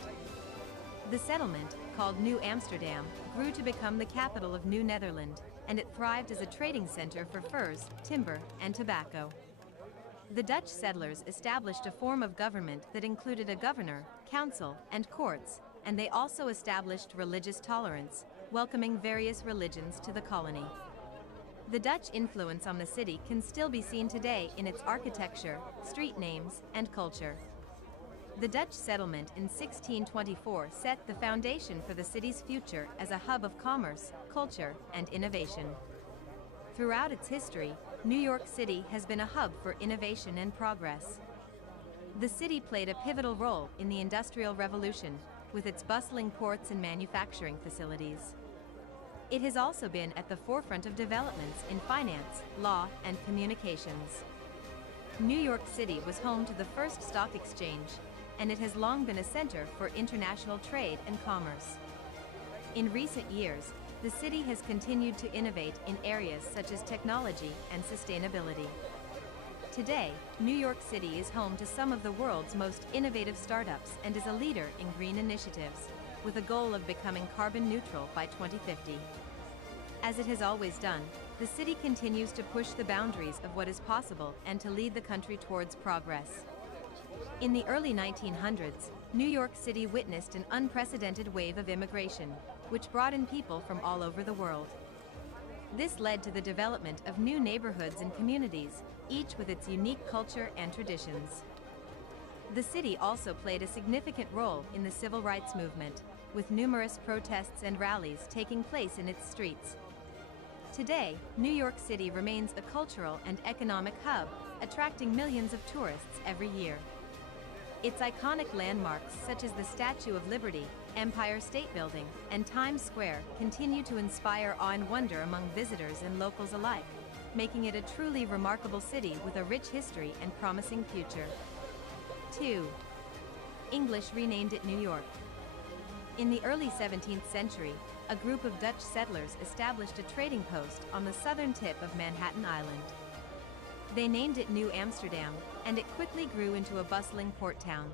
The settlement, called New Amsterdam, grew to become the capital of New Netherland, and it thrived as a trading center for furs, timber, and tobacco. The Dutch settlers established a form of government that included a governor, council, and courts, and they also established religious tolerance, welcoming various religions to the colony. The Dutch influence on the city can still be seen today in its architecture, street names, and culture. The Dutch settlement in 1624 set the foundation for the city's future as a hub of commerce, culture, and innovation. Throughout its history, New York City has been a hub for innovation and progress. The city played a pivotal role in the Industrial Revolution, with its bustling ports and manufacturing facilities. It has also been at the forefront of developments in finance, law, and communications. New York City was home to the first stock exchange, and it has long been a center for international trade and commerce. In recent years, the city has continued to innovate in areas such as technology and sustainability. Today, New York City is home to some of the world's most innovative startups and is a leader in green initiatives, with a goal of becoming carbon neutral by 2050. As it has always done, the city continues to push the boundaries of what is possible and to lead the country towards progress. In the early 1900s, New York City witnessed an unprecedented wave of immigration, which brought in people from all over the world. This led to the development of new neighborhoods and communities, each with its unique culture and traditions. The city also played a significant role in the civil rights movement, with numerous protests and rallies taking place in its streets. Today, New York City remains a cultural and economic hub, attracting millions of tourists every year. Its iconic landmarks such as the Statue of Liberty, Empire State Building, and Times Square continue to inspire awe and wonder among visitors and locals alike, making it a truly remarkable city with a rich history and promising future. 2. English renamed it New York. In the early 17th century, a group of Dutch settlers established a trading post on the southern tip of Manhattan Island. They named it New Amsterdam, and it quickly grew into a bustling port town.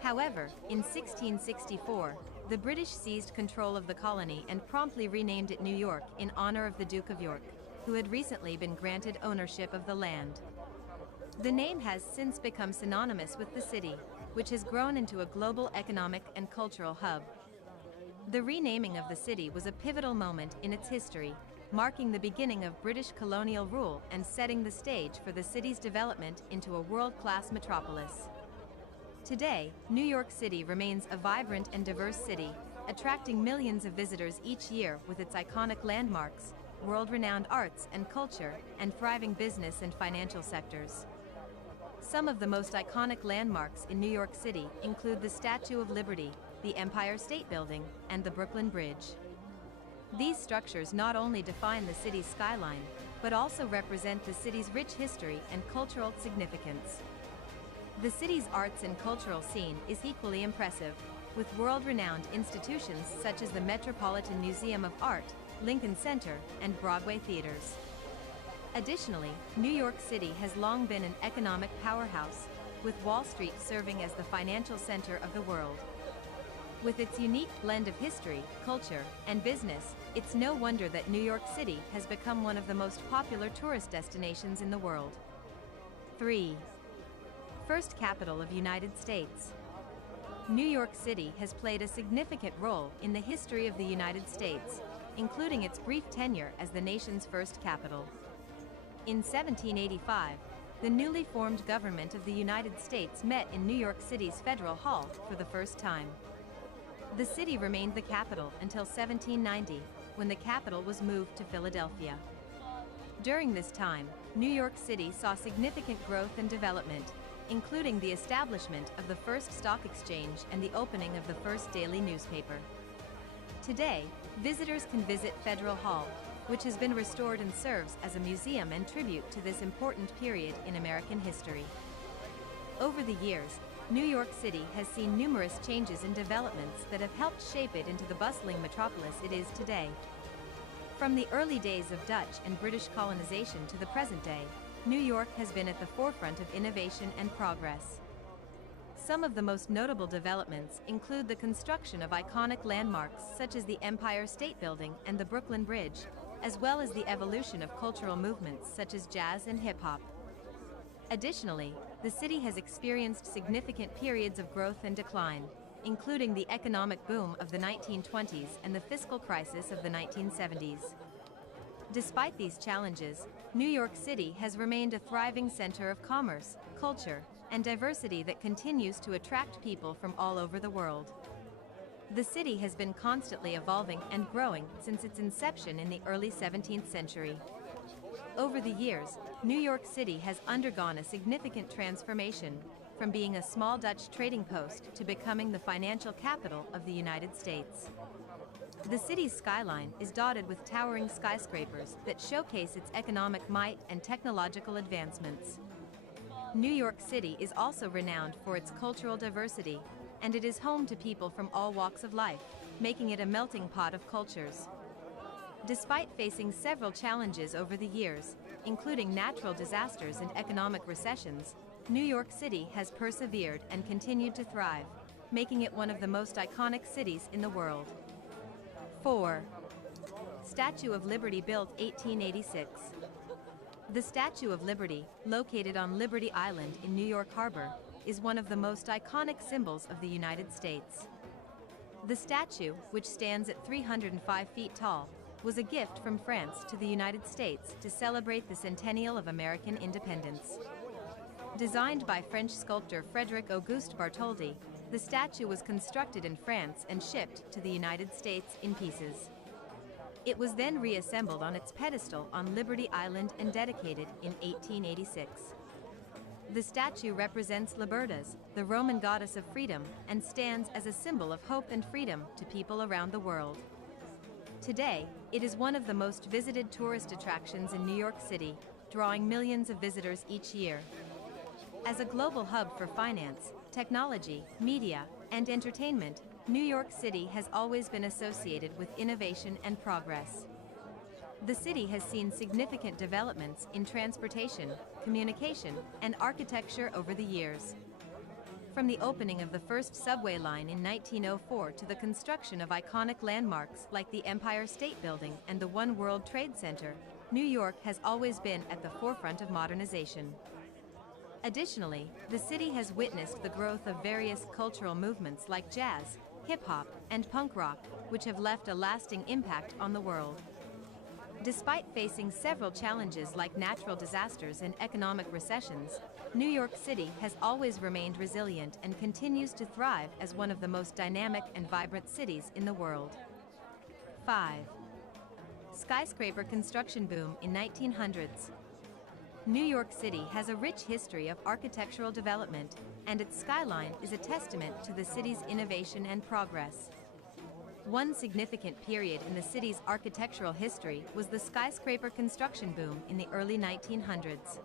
However, in 1664, the British seized control of the colony and promptly renamed it New York in honor of the Duke of York, who had recently been granted ownership of the land. The name has since become synonymous with the city, which has grown into a global economic and cultural hub. The renaming of the city was a pivotal moment in its history, marking the beginning of British colonial rule and setting the stage for the city's development into a world-class metropolis. Today, New York City remains a vibrant and diverse city, attracting millions of visitors each year with its iconic landmarks, world-renowned arts and culture, and thriving business and financial sectors. Some of the most iconic landmarks in New York City include the Statue of Liberty, the Empire State Building, and the Brooklyn Bridge. These structures not only define the city's skyline, but also represent the city's rich history and cultural significance. The city's arts and cultural scene is equally impressive, with world-renowned institutions such as the Metropolitan Museum of Art, Lincoln Center, and Broadway theaters. Additionally, New York City has long been an economic powerhouse, with Wall Street serving as the financial center of the world. With its unique blend of history, culture, and business, it's no wonder that New York City has become one of the most popular tourist destinations in the world. 3. First capital of United States. New York City has played a significant role in the history of the United States, including its brief tenure as the nation's first capital. In 1785, the newly formed government of the United States met in New York City's Federal Hall for the first time. The city remained the capital until 1790, when the capital was moved to Philadelphia. During this time, New York City saw significant growth and development, including the establishment of the first stock exchange and the opening of the first daily newspaper. Today, visitors can visit Federal Hall, which has been restored and serves as a museum and tribute to this important period in American history. Over the years, New York City has seen numerous changes and developments that have helped shape it into the bustling metropolis it is today. From the early days of Dutch and British colonization to the present day, New York has been at the forefront of innovation and progress. Some of the most notable developments include the construction of iconic landmarks such as the Empire State Building and the Brooklyn Bridge, as well as the evolution of cultural movements such as jazz and hip-hop. Additionally, the city has experienced significant periods of growth and decline, including the economic boom of the 1920s and the fiscal crisis of the 1970s. Despite these challenges, New York City has remained a thriving center of commerce, culture, and diversity that continues to attract people from all over the world. The city has been constantly evolving and growing since its inception in the early 17th century. Over the years, New York City has undergone a significant transformation, from being a small Dutch trading post to becoming the financial capital of the United States. The city's skyline is dotted with towering skyscrapers that showcase its economic might and technological advancements. New York City is also renowned for its cultural diversity, and it is home to people from all walks of life, making it a melting pot of cultures. Despite facing several challenges over the years, including natural disasters and economic recessions, New York City has persevered and continued to thrive, making it one of the most iconic cities in the world. 4. Statue of Liberty, built 1886. The Statue of Liberty, located on Liberty Island in New York Harbor, is one of the most iconic symbols of the United States. The statue, which stands at 305 feet tall, was a gift from France to the United States to celebrate the centennial of American independence. Designed by French sculptor Frédéric Auguste Bartholdi, the statue was constructed in France and shipped to the United States in pieces. It was then reassembled on its pedestal on Liberty Island and dedicated in 1886. The statue represents Libertas, the Roman goddess of freedom, and stands as a symbol of hope and freedom to people around the world. Today, it is one of the most visited tourist attractions in New York City, drawing millions of visitors each year. As a global hub for finance, technology, media, and entertainment, New York City has always been associated with innovation and progress. The city has seen significant developments in transportation, communication, and architecture over the years. From the opening of the first subway line in 1904 to the construction of iconic landmarks like the Empire State Building and the One World Trade Center, New York has always been at the forefront of modernization. Additionally, the city has witnessed the growth of various cultural movements like jazz, hip-hop, and punk rock, which have left a lasting impact on the world. Despite facing several challenges like natural disasters and economic recessions, New York City has always remained resilient and continues to thrive as one of the most dynamic and vibrant cities in the world. 5. Skyscraper construction boom in 1900s. New York City has a rich history of architectural development, and its skyline is a testament to the city's innovation and progress. One significant period in the city's architectural history was the skyscraper construction boom in the early 1900s.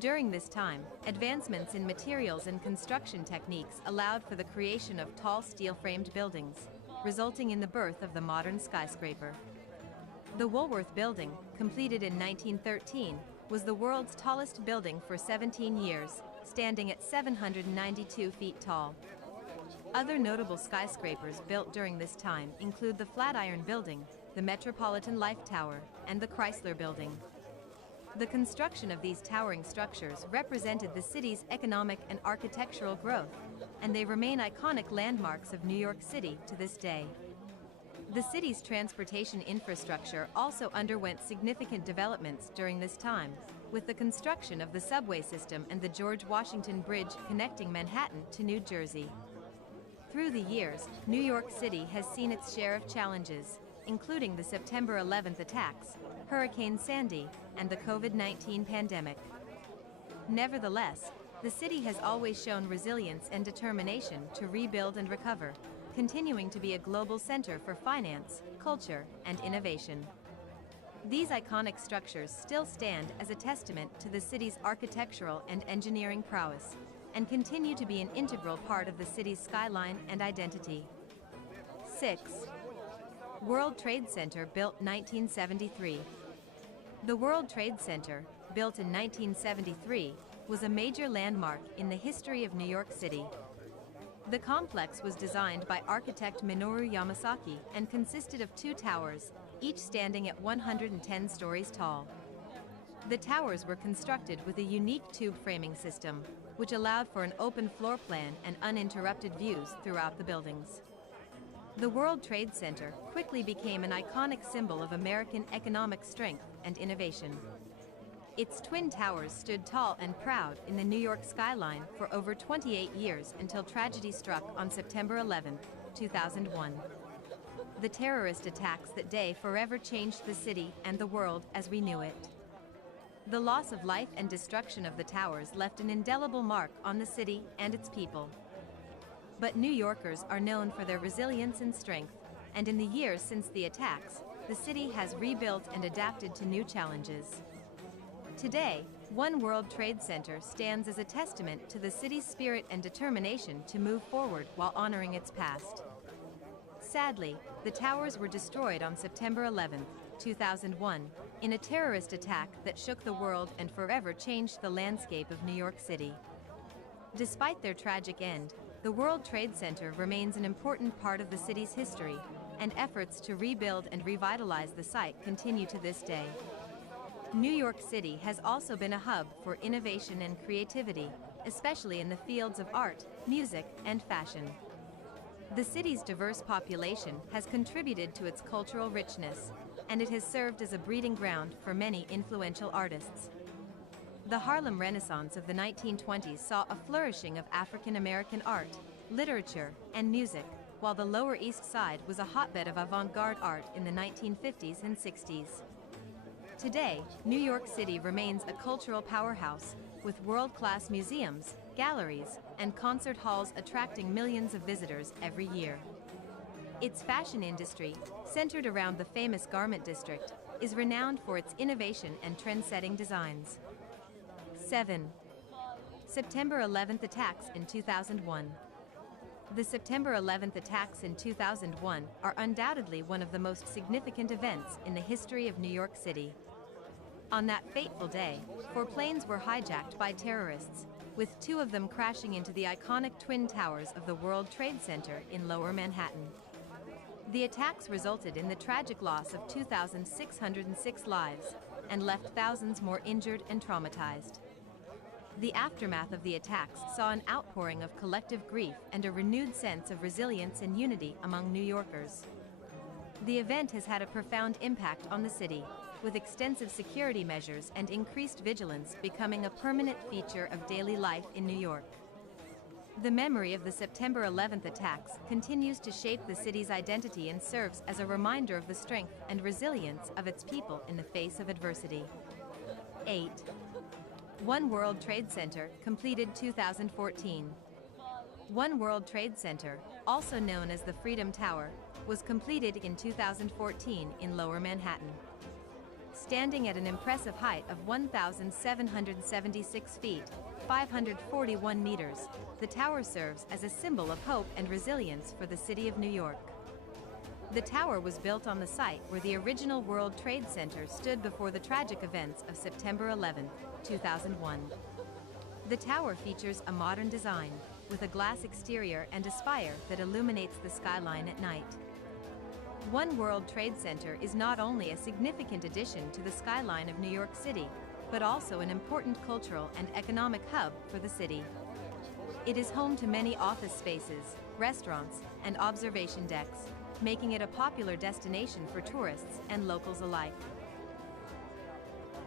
During this time, advancements in materials and construction techniques allowed for the creation of tall steel-framed buildings, resulting in the birth of the modern skyscraper. The Woolworth Building, completed in 1913, was the world's tallest building for 17 years, standing at 792 feet tall. Other notable skyscrapers built during this time include the Flatiron Building, the Metropolitan Life Tower, and the Chrysler Building. The construction of these towering structures represented the city's economic and architectural growth, and they remain iconic landmarks of New York City to this day. The city's transportation infrastructure also underwent significant developments during this time, with the construction of the subway system and the George Washington Bridge connecting Manhattan to New Jersey. Through the years, New York City has seen its share of challenges, including the September 11th attacks, Hurricane Sandy, and the COVID-19 pandemic. Nevertheless, the city has always shown resilience and determination to rebuild and recover, continuing to be a global center for finance, culture, and innovation. These iconic structures still stand as a testament to the city's architectural and engineering prowess, and continue to be an integral part of the city's skyline and identity. 6. World Trade Center, built 1973. The World Trade Center, built in 1973, was a major landmark in the history of New York City. The complex was designed by architect Minoru Yamasaki and consisted of 2 towers, each standing at 110 stories tall. The towers were constructed with a unique tube framing system, which allowed for an open floor plan and uninterrupted views throughout the buildings. The World Trade Center quickly became an iconic symbol of American economic strength and innovation. Its twin towers stood tall and proud in the New York skyline for over 28 years until tragedy struck on September 11, 2001. The terrorist attacks that day forever changed the city and the world as we knew it. The loss of life and destruction of the towers left an indelible mark on the city and its people. But New Yorkers are known for their resilience and strength, and in the years since the attacks, the city has rebuilt and adapted to new challenges. Today, One World Trade Center stands as a testament to the city's spirit and determination to move forward while honoring its past. Sadly, the towers were destroyed on September 11, 2001, in a terrorist attack that shook the world and forever changed the landscape of New York City. Despite their tragic end, the World Trade Center remains an important part of the city's history, and efforts to rebuild and revitalize the site continue to this day. New York City has also been a hub for innovation and creativity, especially in the fields of art, music, and fashion. The city's diverse population has contributed to its cultural richness, and it has served as a breeding ground for many influential artists. The Harlem Renaissance of the 1920s saw a flourishing of African American art, literature, and music, while the Lower East Side was a hotbed of avant-garde art in the 1950s and 60s. Today, New York City remains a cultural powerhouse, with world-class museums, galleries, and concert halls attracting millions of visitors every year. Its fashion industry, centered around the famous Garment District, is renowned for its innovation and trend-setting designs. 7. September 11th attacks in 2001. The September 11th attacks in 2001 are undoubtedly one of the most significant events in the history of New York City. On that fateful day, 4 planes were hijacked by terrorists, with 2 of them crashing into the iconic Twin Towers of the World Trade Center in Lower Manhattan. The attacks resulted in the tragic loss of 2,606 lives, and left thousands more injured and traumatized. The aftermath of the attacks saw an outpouring of collective grief and a renewed sense of resilience and unity among New Yorkers. The event has had a profound impact on the city, with extensive security measures and increased vigilance becoming a permanent feature of daily life in New York. The memory of the September 11th attacks continues to shape the city's identity and serves as a reminder of the strength and resilience of its people in the face of adversity. 8. One World Trade Center, completed 2014. One World Trade Center, also known as the Freedom Tower, was completed in 2014 in Lower Manhattan. Standing at an impressive height of 1,776 feet, 541 meters, the tower serves as a symbol of hope and resilience for the city of New York. The tower was built on the site where the original World Trade Center stood before the tragic events of September 11, 2001. The tower features a modern design, with a glass exterior and a spire that illuminates the skyline at night. One World Trade Center is not only a significant addition to the skyline of New York City, but also an important cultural and economic hub for the city. It is home to many office spaces, restaurants, and observation decks, making it a popular destination for tourists and locals alike.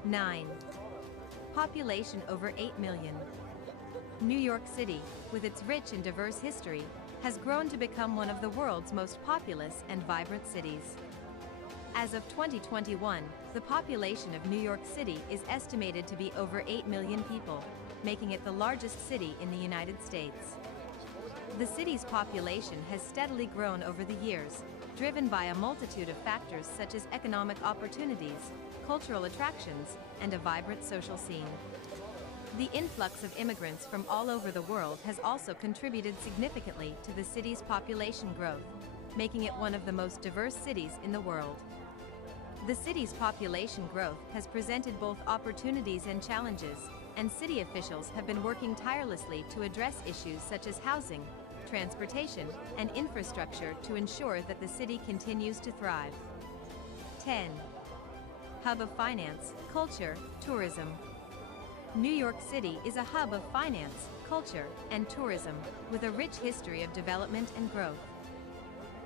9. Population over 8 million. New York City, with its rich and diverse history, has grown to become one of the world's most populous and vibrant cities. As of 2021, the population of New York City is estimated to be over 8 million people, making it the largest city in the United States. The city's population has steadily grown over the years, driven by a multitude of factors such as economic opportunities, cultural attractions, and a vibrant social scene. The influx of immigrants from all over the world has also contributed significantly to the city's population growth, making it one of the most diverse cities in the world. The city's population growth has presented both opportunities and challenges, and city officials have been working tirelessly to address issues such as housing, transportation, and infrastructure to ensure that the city continues to thrive. 10. Hub of finance, culture, tourism. New York City is a hub of finance, culture, and tourism, with a rich history of development and growth.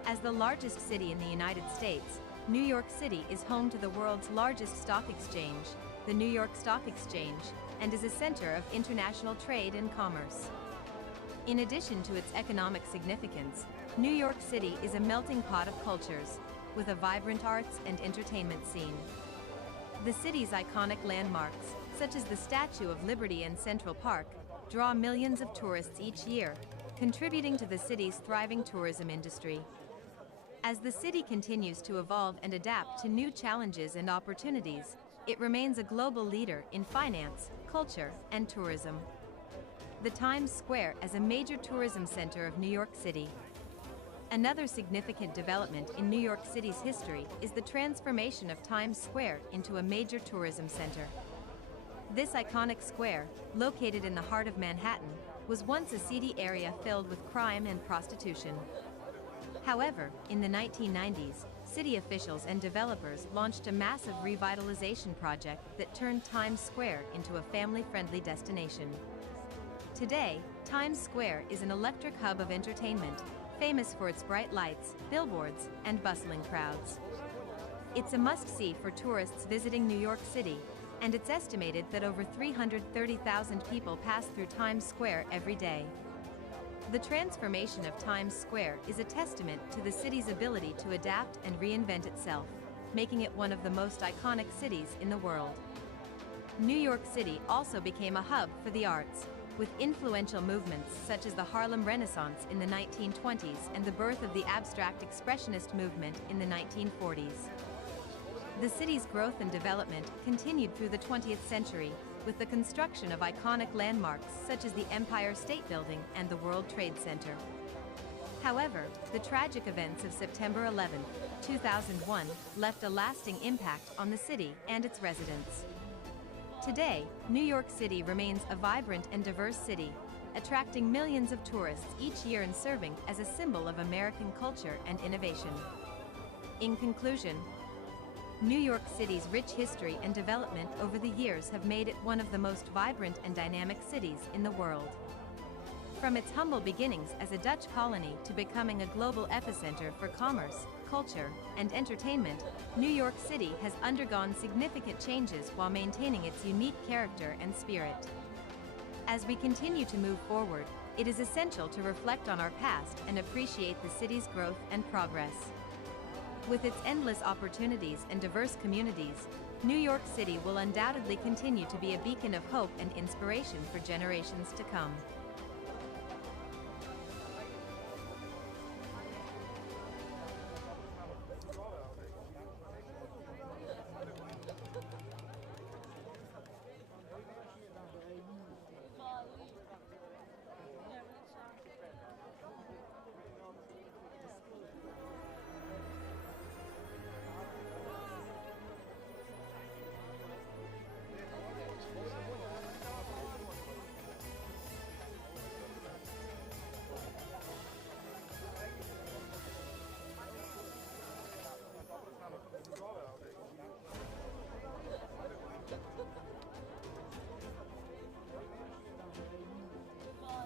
As the largest city in the United States, New York City is home to the world's largest stock exchange, the New York Stock Exchange, and is a center of international trade and commerce. In addition to its economic significance, New York City is a melting pot of cultures, with a vibrant arts and entertainment scene. The city's iconic landmarks, such as the Statue of Liberty and Central Park, draw millions of tourists each year, contributing to the city's thriving tourism industry. As the city continues to evolve and adapt to new challenges and opportunities, it remains a global leader in finance, culture, and tourism. The Times Square as a major tourism center of New York City. Another significant development in New York City's history is the transformation of Times Square into a major tourism center. This iconic square, located in the heart of Manhattan, was once a seedy area filled with crime and prostitution. However, in the 1990s, city officials and developers launched a massive revitalization project that turned Times Square into a family-friendly destination. Today, Times Square is an electric hub of entertainment, famous for its bright lights, billboards, and bustling crowds. It's a must-see for tourists visiting New York City, and it's estimated that over 330,000 people pass through Times Square every day. The transformation of Times Square is a testament to the city's ability to adapt and reinvent itself, making it one of the most iconic cities in the world. New York City also became a hub for the arts, with influential movements such as the Harlem Renaissance in the 1920s and the birth of the abstract expressionist movement in the 1940s. The city's growth and development continued through the 20th century, with the construction of iconic landmarks such as the Empire State Building and the World Trade Center. However, the tragic events of September 11, 2001, left a lasting impact on the city and its residents. Today, New York City remains a vibrant and diverse city, attracting millions of tourists each year and serving as a symbol of American culture and innovation. In conclusion, New York City's rich history and development over the years have made it one of the most vibrant and dynamic cities in the world. From its humble beginnings as a Dutch colony to becoming a global epicenter for commerce, culture, and entertainment, New York City has undergone significant changes while maintaining its unique character and spirit. As we continue to move forward, it is essential to reflect on our past and appreciate the city's growth and progress. With its endless opportunities and diverse communities, New York City will undoubtedly continue to be a beacon of hope and inspiration for generations to come.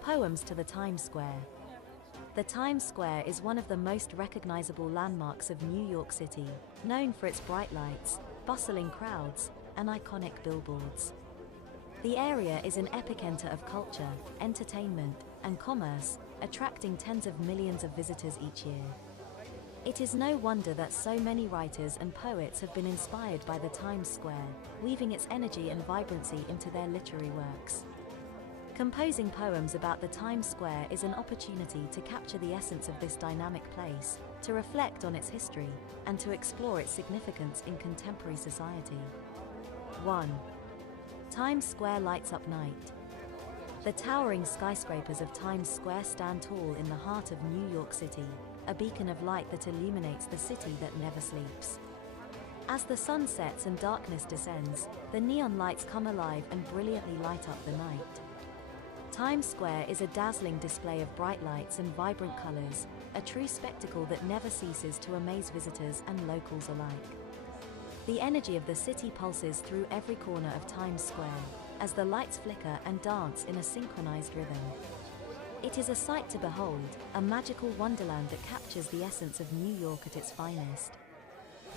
Poems to the Times Square. The Times Square is one of the most recognizable landmarks of New York City, known for its bright lights, bustling crowds, and iconic billboards. The area is an epicenter of culture, entertainment, and commerce, attracting tens of millions of visitors each year. It is no wonder that so many writers and poets have been inspired by the Times Square, weaving its energy and vibrancy into their literary works. Composing poems about the Times Square is an opportunity to capture the essence of this dynamic place, to reflect on its history, and to explore its significance in contemporary society. 1. Times Square lights up night. The towering skyscrapers of Times Square stand tall in the heart of New York City, a beacon of light that illuminates the city that never sleeps. As the sun sets and darkness descends, the neon lights come alive and brilliantly light up the night. Times Square is a dazzling display of bright lights and vibrant colors, a true spectacle that never ceases to amaze visitors and locals alike. The energy of the city pulses through every corner of Times Square, as the lights flicker and dance in a synchronized rhythm. It is a sight to behold, a magical wonderland that captures the essence of New York at its finest.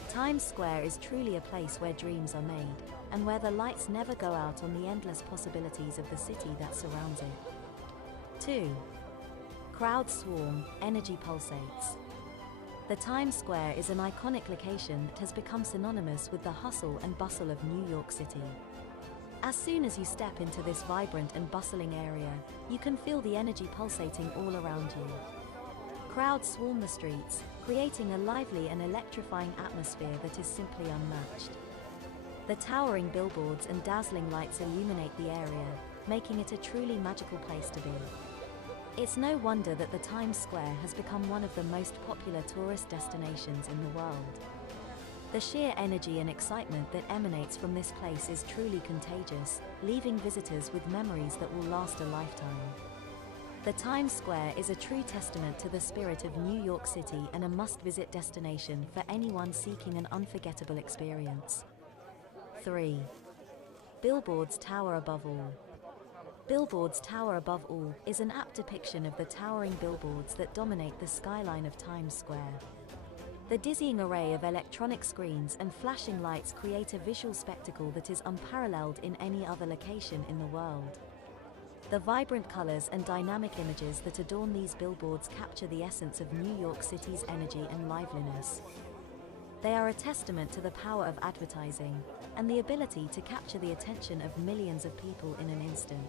Times Square is truly a place where dreams are made, and where the lights never go out on the endless possibilities of the city that surrounds it. 2. Crowds swarm, energy pulsates. The Times Square is an iconic location that has become synonymous with the hustle and bustle of New York City. As soon as you step into this vibrant and bustling area, you can feel the energy pulsating all around you. Crowds swarm the streets, creating a lively and electrifying atmosphere that is simply unmatched. The towering billboards and dazzling lights illuminate the area, making it a truly magical place to be. It's no wonder that the Times Square has become one of the most popular tourist destinations in the world. The sheer energy and excitement that emanates from this place is truly contagious, leaving visitors with memories that will last a lifetime. The Times Square is a true testament to the spirit of New York City and a must-visit destination for anyone seeking an unforgettable experience. 3. Billboards tower above all. Billboards tower above all is an apt depiction of the towering billboards that dominate the skyline of Times Square. The dizzying array of electronic screens and flashing lights create a visual spectacle that is unparalleled in any other location in the world. The vibrant colors and dynamic images that adorn these billboards capture the essence of New York City's energy and liveliness. They are a testament to the power of advertising and the ability to capture the attention of millions of people in an instant.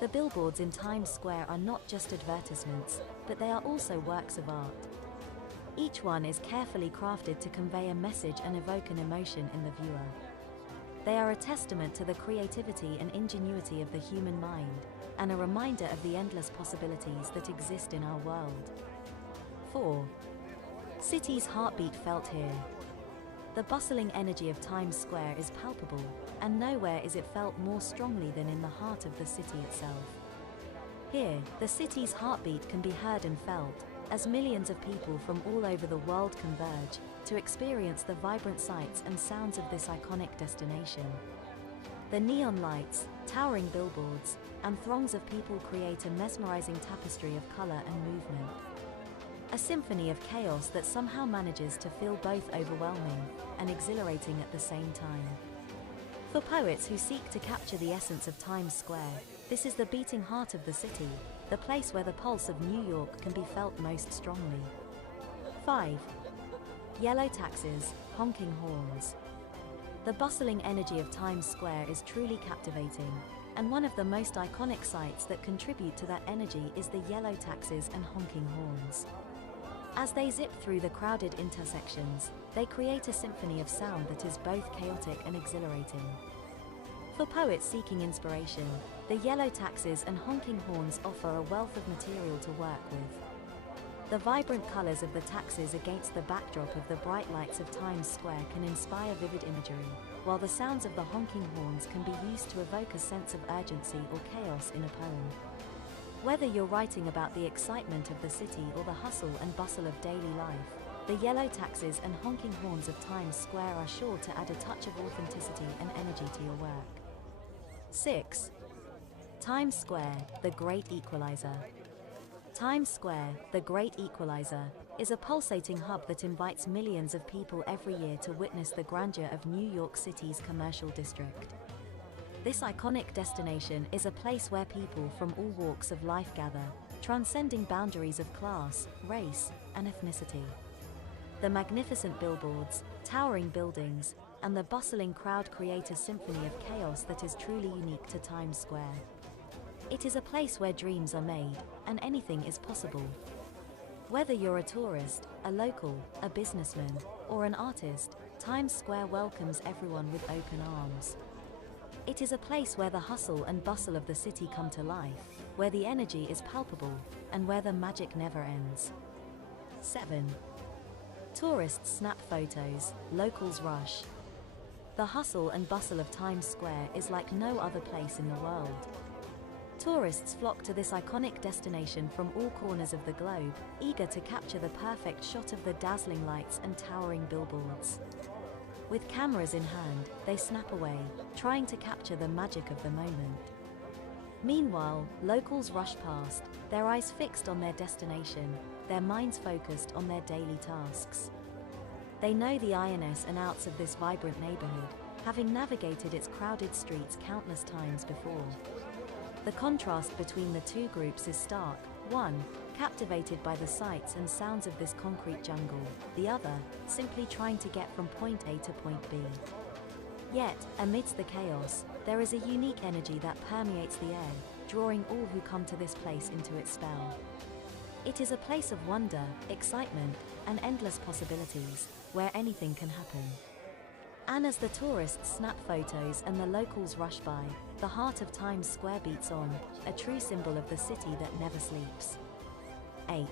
The billboards in Times Square are not just advertisements, but they are also works of art. Each one is carefully crafted to convey a message and evoke an emotion in the viewer. They are a testament to the creativity and ingenuity of the human mind, and a reminder of the endless possibilities that exist in our world. 4. City's heartbeat felt here. The bustling energy of Times Square is palpable, and nowhere is it felt more strongly than in the heart of the city itself. Here, the city's heartbeat can be heard and felt, as millions of people from all over the world converge to experience the vibrant sights and sounds of this iconic destination. The neon lights, towering billboards, and throngs of people create a mesmerizing tapestry of color and movement. A symphony of chaos that somehow manages to feel both overwhelming and exhilarating at the same time. For poets who seek to capture the essence of Times Square, this is the beating heart of the city, the place where the pulse of New York can be felt most strongly. 5. Yellow taxis, honking horns. The bustling energy of Times Square is truly captivating, and one of the most iconic sights that contribute to that energy is the yellow taxis and honking horns. As they zip through the crowded intersections, they create a symphony of sound that is both chaotic and exhilarating. For poets seeking inspiration, the yellow taxis and honking horns offer a wealth of material to work with. The vibrant colors of the taxis against the backdrop of the bright lights of Times Square can inspire vivid imagery, while the sounds of the honking horns can be used to evoke a sense of urgency or chaos in a poem. Whether you're writing about the excitement of the city or the hustle and bustle of daily life, the yellow taxis and honking horns of Times Square are sure to add a touch of authenticity and energy to your work. 6. Times Square, the Great Equalizer. Times Square, the Great Equalizer, is a pulsating hub that invites millions of people every year to witness the grandeur of New York City's commercial district. This iconic destination is a place where people from all walks of life gather, transcending boundaries of class, race, and ethnicity. The magnificent billboards, towering buildings, and the bustling crowd create a symphony of chaos that is truly unique to Times Square. It is a place where dreams are made, and anything is possible. Whether you're a tourist, a local, a businessman, or an artist, Times Square welcomes everyone with open arms. It is a place where the hustle and bustle of the city come to life, where the energy is palpable, and where the magic never ends. 7. Tourists snap photos, locals rush. The hustle and bustle of Times Square is like no other place in the world. Tourists flock to this iconic destination from all corners of the globe, eager to capture the perfect shot of the dazzling lights and towering billboards. With cameras in hand, they snap away, trying to capture the magic of the moment. Meanwhile, locals rush past, their eyes fixed on their destination, their minds focused on their daily tasks. They know the ins and outs of this vibrant neighborhood, having navigated its crowded streets countless times before. The contrast between the two groups is stark, one, captivated by the sights and sounds of this concrete jungle, the other, simply trying to get from point A to point B. Yet, amidst the chaos, there is a unique energy that permeates the air, drawing all who come to this place into its spell. It is a place of wonder, excitement, and endless possibilities, where anything can happen. And as the tourists snap photos and the locals rush by, the heart of Times Square beats on, a true symbol of the city that never sleeps. 8.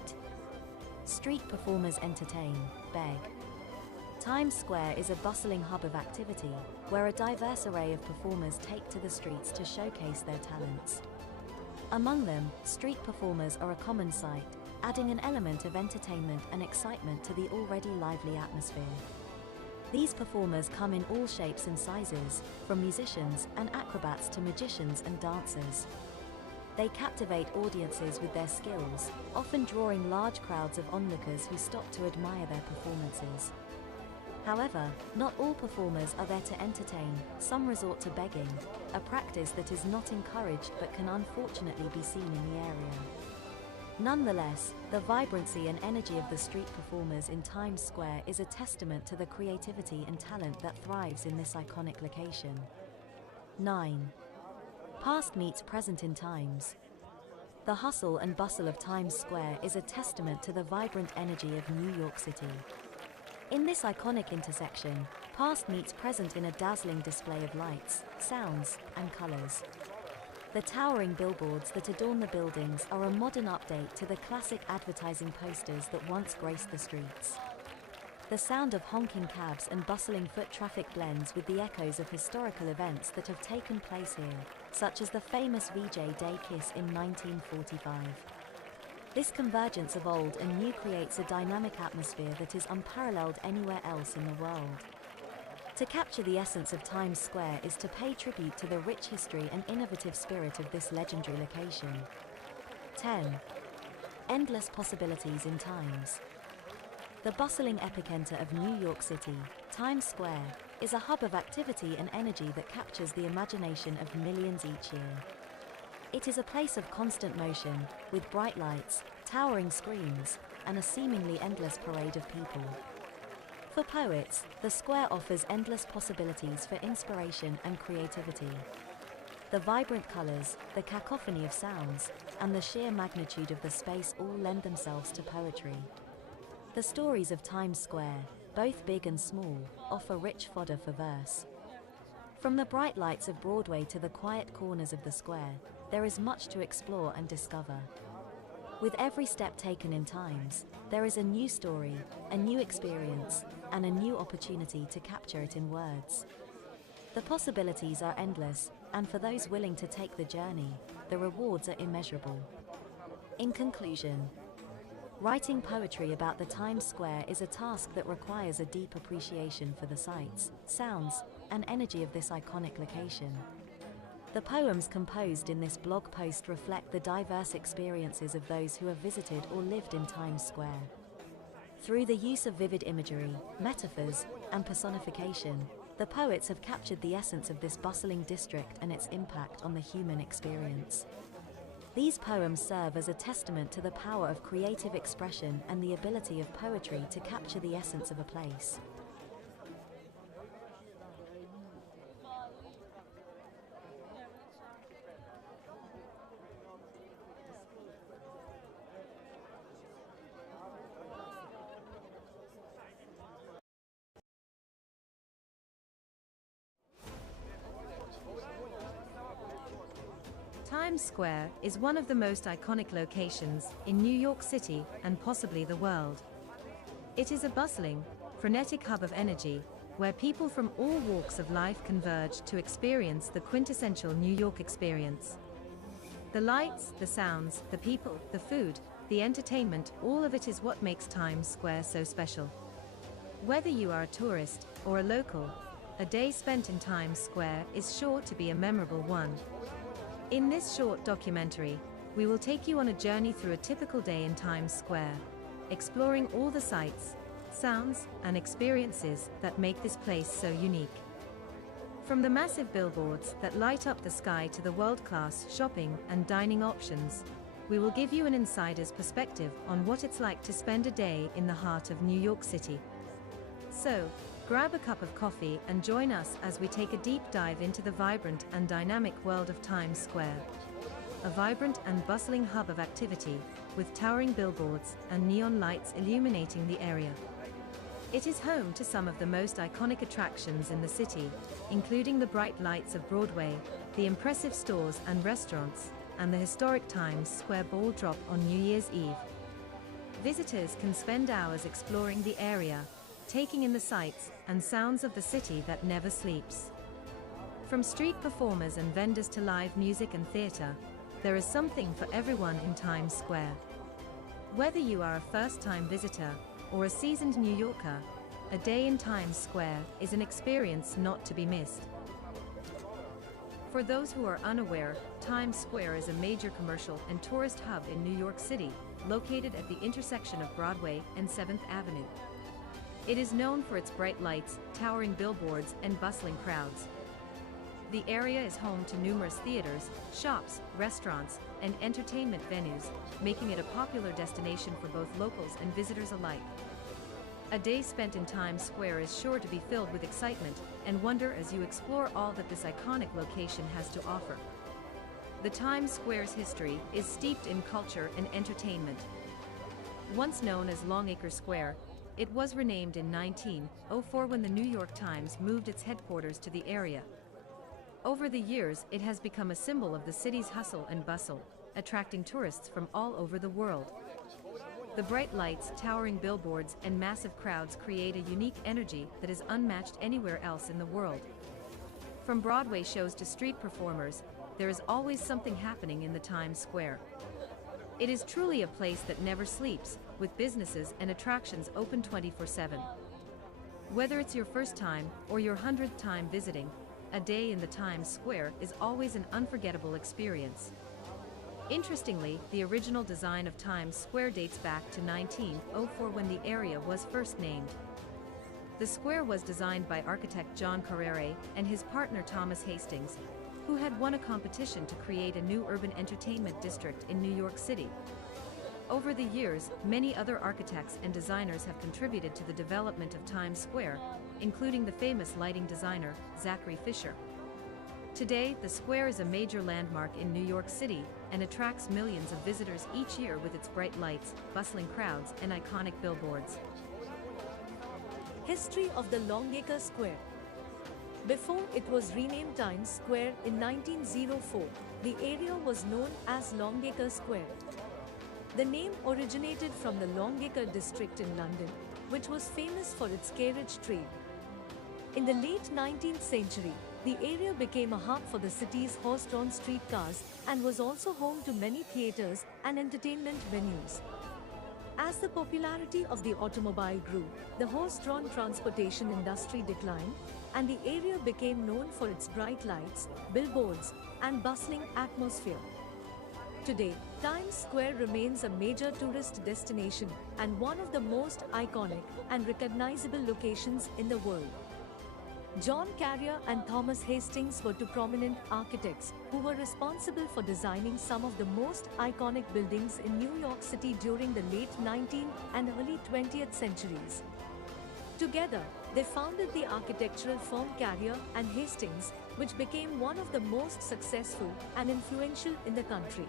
Street performers entertain, beg. Times Square is a bustling hub of activity, where a diverse array of performers take to the streets to showcase their talents. Among them, street performers are a common sight, adding an element of entertainment and excitement to the already lively atmosphere. These performers come in all shapes and sizes, from musicians and acrobats to magicians and dancers. They captivate audiences with their skills, often drawing large crowds of onlookers who stop to admire their performances. However, not all performers are there to entertain, some resort to begging, a practice that is not encouraged but can unfortunately be seen in the area. Nonetheless, the vibrancy and energy of the street performers in Times Square is a testament to the creativity and talent that thrives in this iconic location. 9. Past meets present in Times. The hustle and bustle of Times Square is a testament to the vibrant energy of New York City. In this iconic intersection, past meets present in a dazzling display of lights, sounds, and colors. The towering billboards that adorn the buildings are a modern update to the classic advertising posters that once graced the streets. The sound of honking cabs and bustling foot traffic blends with the echoes of historical events that have taken place here, such as the famous VJ Day Kiss in 1945. This convergence of old and new creates a dynamic atmosphere that is unparalleled anywhere else in the world. To capture the essence of Times Square is to pay tribute to the rich history and innovative spirit of this legendary location. 10. Endless possibilities in Times. The bustling epicenter of New York City, Times Square, is a hub of activity and energy that captures the imagination of millions each year. It is a place of constant motion, with bright lights, towering screens, and a seemingly endless parade of people. For poets, the square offers endless possibilities for inspiration and creativity. The vibrant colors, the cacophony of sounds, and the sheer magnitude of the space all lend themselves to poetry. The stories of Times Square, both big and small, offer rich fodder for verse. From the bright lights of Broadway to the quiet corners of the square, there is much to explore and discover. With every step taken in Times, there is a new story, a new experience, and a new opportunity to capture it in words. The possibilities are endless, and for those willing to take the journey, the rewards are immeasurable. In conclusion, writing poetry about the Times Square is a task that requires a deep appreciation for the sights, sounds, and energy of this iconic location. The poems composed in this blog post reflect the diverse experiences of those who have visited or lived in Times Square. Through the use of vivid imagery, metaphors, and personification, the poets have captured the essence of this bustling district and its impact on the human experience. These poems serve as a testament to the power of creative expression and the ability of poetry to capture the essence of a place. Times Square is one of the most iconic locations in New York City and possibly the world. It is a bustling, frenetic hub of energy, where people from all walks of life converge to experience the quintessential New York experience. The lights, the sounds, the people, the food, the entertainment, all of it is what makes Times Square so special. Whether you are a tourist or a local, a day spent in Times Square is sure to be a memorable one. In this short documentary, we will take you on a journey through a typical day in Times Square, exploring all the sights, sounds, and experiences that make this place so unique. From the massive billboards that light up the sky to the world-class shopping and dining options, we will give you an insider's perspective on what it's like to spend a day in the heart of New York City. So, grab a cup of coffee and join us as we take a deep dive into the vibrant and dynamic world of Times Square. A vibrant and bustling hub of activity, with towering billboards and neon lights illuminating the area. It is home to some of the most iconic attractions in the city, including the bright lights of Broadway, the impressive stores and restaurants, and the historic Times Square ball drop on New Year's Eve. Visitors can spend hours exploring the area, taking in the sights and sounds of the city that never sleeps. From street performers and vendors to live music and theater, there is something for everyone in Times Square. Whether you are a first-time visitor or a seasoned New Yorker, a day in Times Square is an experience not to be missed. For those who are unaware, Times Square is a major commercial and tourist hub in New York City, located at the intersection of Broadway and 7th Avenue. It is known for its bright lights, towering billboards, and bustling crowds. The area is home to numerous theaters, shops, restaurants, and entertainment venues, making it a popular destination for both locals and visitors alike. A day spent in Times Square is sure to be filled with excitement and wonder as you explore all that this iconic location has to offer. The Times Square's history is steeped in culture and entertainment. Once known as Longacre Square, it was renamed in 1904 when the New York Times moved its headquarters to the area. Over the years, it has become a symbol of the city's hustle and bustle, attracting tourists from all over the world. The bright lights, towering billboards, and massive crowds create a unique energy that is unmatched anywhere else in the world. From Broadway shows to street performers, there is always something happening in the Times Square. It is truly a place that never sleeps, with businesses and attractions open 24/7. Whether it's your first time or your 100th time visiting, a day in the Times Square is always an unforgettable experience. Interestingly, the original design of Times Square dates back to 1904 when the area was first named. The square was designed by architect John Carrere and his partner Thomas Hastings, who had won a competition to create a new urban entertainment district in New York City. Over the years, many other architects and designers have contributed to the development of Times Square, including the famous lighting designer, Zachary Fisher. Today, the square is a major landmark in New York City and attracts millions of visitors each year with its bright lights, bustling crowds, and iconic billboards. History of the Longacre Square. Before it was renamed Times Square in 1904, the area was known as Longacre Square. The name originated from the Longacre district in London, which was famous for its carriage trade. In the late 19th century, the area became a hub for the city's horse-drawn streetcars and was also home to many theaters and entertainment venues. As the popularity of the automobile grew, the horse-drawn transportation industry declined, and the area became known for its bright lights, billboards, and bustling atmosphere. Today, Times Square remains a major tourist destination and one of the most iconic and recognizable locations in the world. John Carrier and Thomas Hastings were two prominent architects who were responsible for designing some of the most iconic buildings in New York City during the late 19th and early 20th centuries. Together, they founded the architectural firm Carrier and Hastings, which became one of the most successful and influential in the country.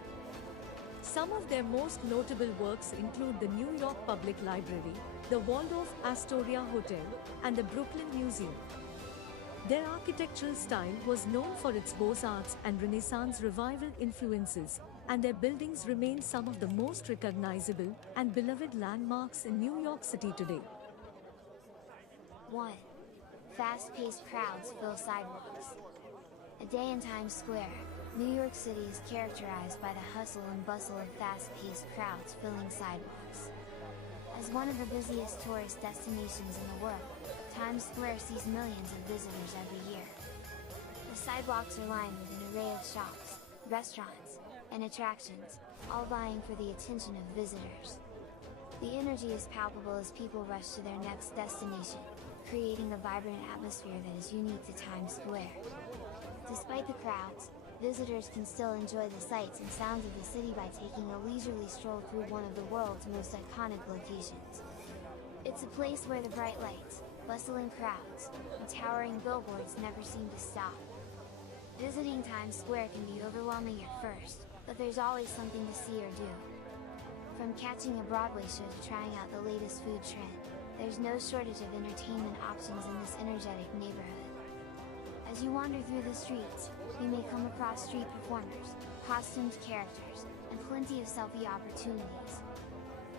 Some of their most notable works include the New York Public Library, the Waldorf Astoria Hotel, and the Brooklyn Museum. Their architectural style was known for its Beaux-Arts and Renaissance revival influences, and their buildings remain some of the most recognizable and beloved landmarks in New York City today. 1. Fast-paced crowds fill sidewalks. A day in Times Square, New York City is characterized by the hustle and bustle of fast-paced crowds filling sidewalks. As one of the busiest tourist destinations in the world, Times Square sees millions of visitors every year. The sidewalks are lined with an array of shops, restaurants, and attractions, all vying for the attention of visitors. The energy is palpable as people rush to their next destination, creating a vibrant atmosphere that is unique to Times Square. Despite the crowds, visitors can still enjoy the sights and sounds of the city by taking a leisurely stroll through one of the world's most iconic locations. It's a place where the bright lights, bustling crowds, and towering billboards never seem to stop. Visiting Times Square can be overwhelming at first, but there's always something to see or do. From catching a Broadway show to trying out the latest food trend, there's no shortage of entertainment options in this energetic neighborhood. As you wander through the streets, you may come across street performers, costumed characters, and plenty of selfie opportunities.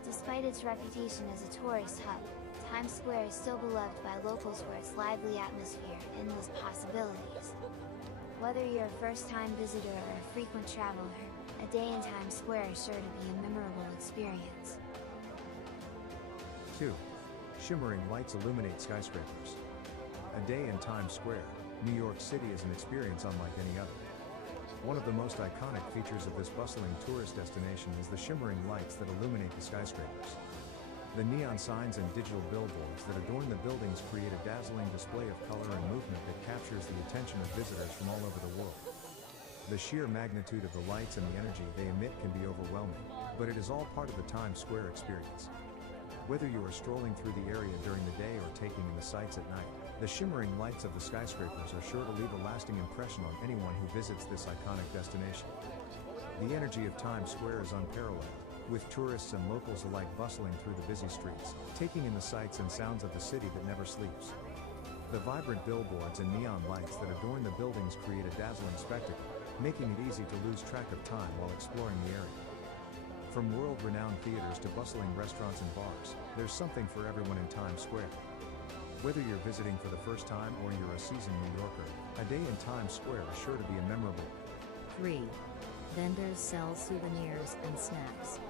Despite its reputation as a tourist hub, Times Square is still beloved by locals for its lively atmosphere and endless possibilities. Whether you're a first-time visitor or a frequent traveler, a day in Times Square is sure to be a memorable experience. 2. Shimmering lights illuminate skyscrapers. A day in Times Square, New York City is an experience unlike any other. One of the most iconic features of this bustling tourist destination is the shimmering lights that illuminate the skyscrapers. The neon signs and digital billboards that adorn the buildings create a dazzling display of color and movement that captures the attention of visitors from all over the world. The sheer magnitude of the lights and the energy they emit can be overwhelming, but it is all part of the Times Square experience. Whether you are strolling through the area during the day or taking in the sights at night, the shimmering lights of the skyscrapers are sure to leave a lasting impression on anyone who visits this iconic destination. The energy of Times Square is unparalleled, with tourists and locals alike bustling through the busy streets, taking in the sights and sounds of the city that never sleeps. The vibrant billboards and neon lights that adorn the buildings create a dazzling spectacle, making it easy to lose track of time while exploring the area. From world-renowned theaters to bustling restaurants and bars, there's something for everyone in Times Square. Whether you're visiting for the first time or you're a seasoned New Yorker, a day in Times Square is sure to be a memorable. 3. Vendors sell souvenirs and snacks.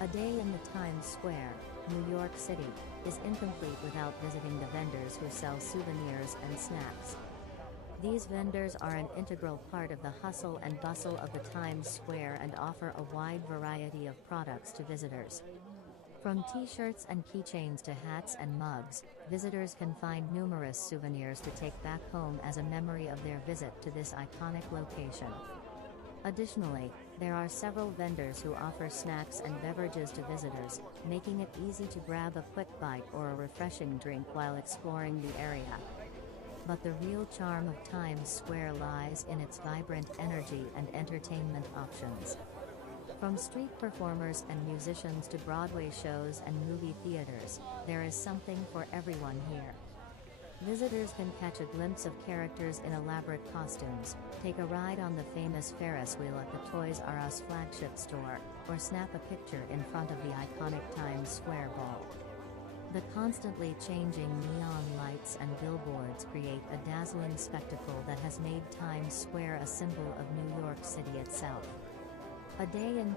A day in the Times Square, New York City, is incomplete without visiting the vendors who sell souvenirs and snacks. These vendors are an integral part of the hustle and bustle of the Times Square and offer a wide variety of products to visitors. From t-shirts and keychains to hats and mugs, visitors can find numerous souvenirs to take back home as a memory of their visit to this iconic location. Additionally, there are several vendors who offer snacks and beverages to visitors, making it easy to grab a quick bite or a refreshing drink while exploring the area. But the real charm of Times Square lies in its vibrant energy and entertainment options. From street performers and musicians to Broadway shows and movie theaters, there is something for everyone here. Visitors can catch a glimpse of characters in elaborate costumes, take a ride on the famous Ferris wheel at the Toys R Us flagship store, or snap a picture in front of the iconic Times Square Ball. The constantly changing neon lights and billboards create a dazzling spectacle that has made Times Square a symbol of New York City itself. A day in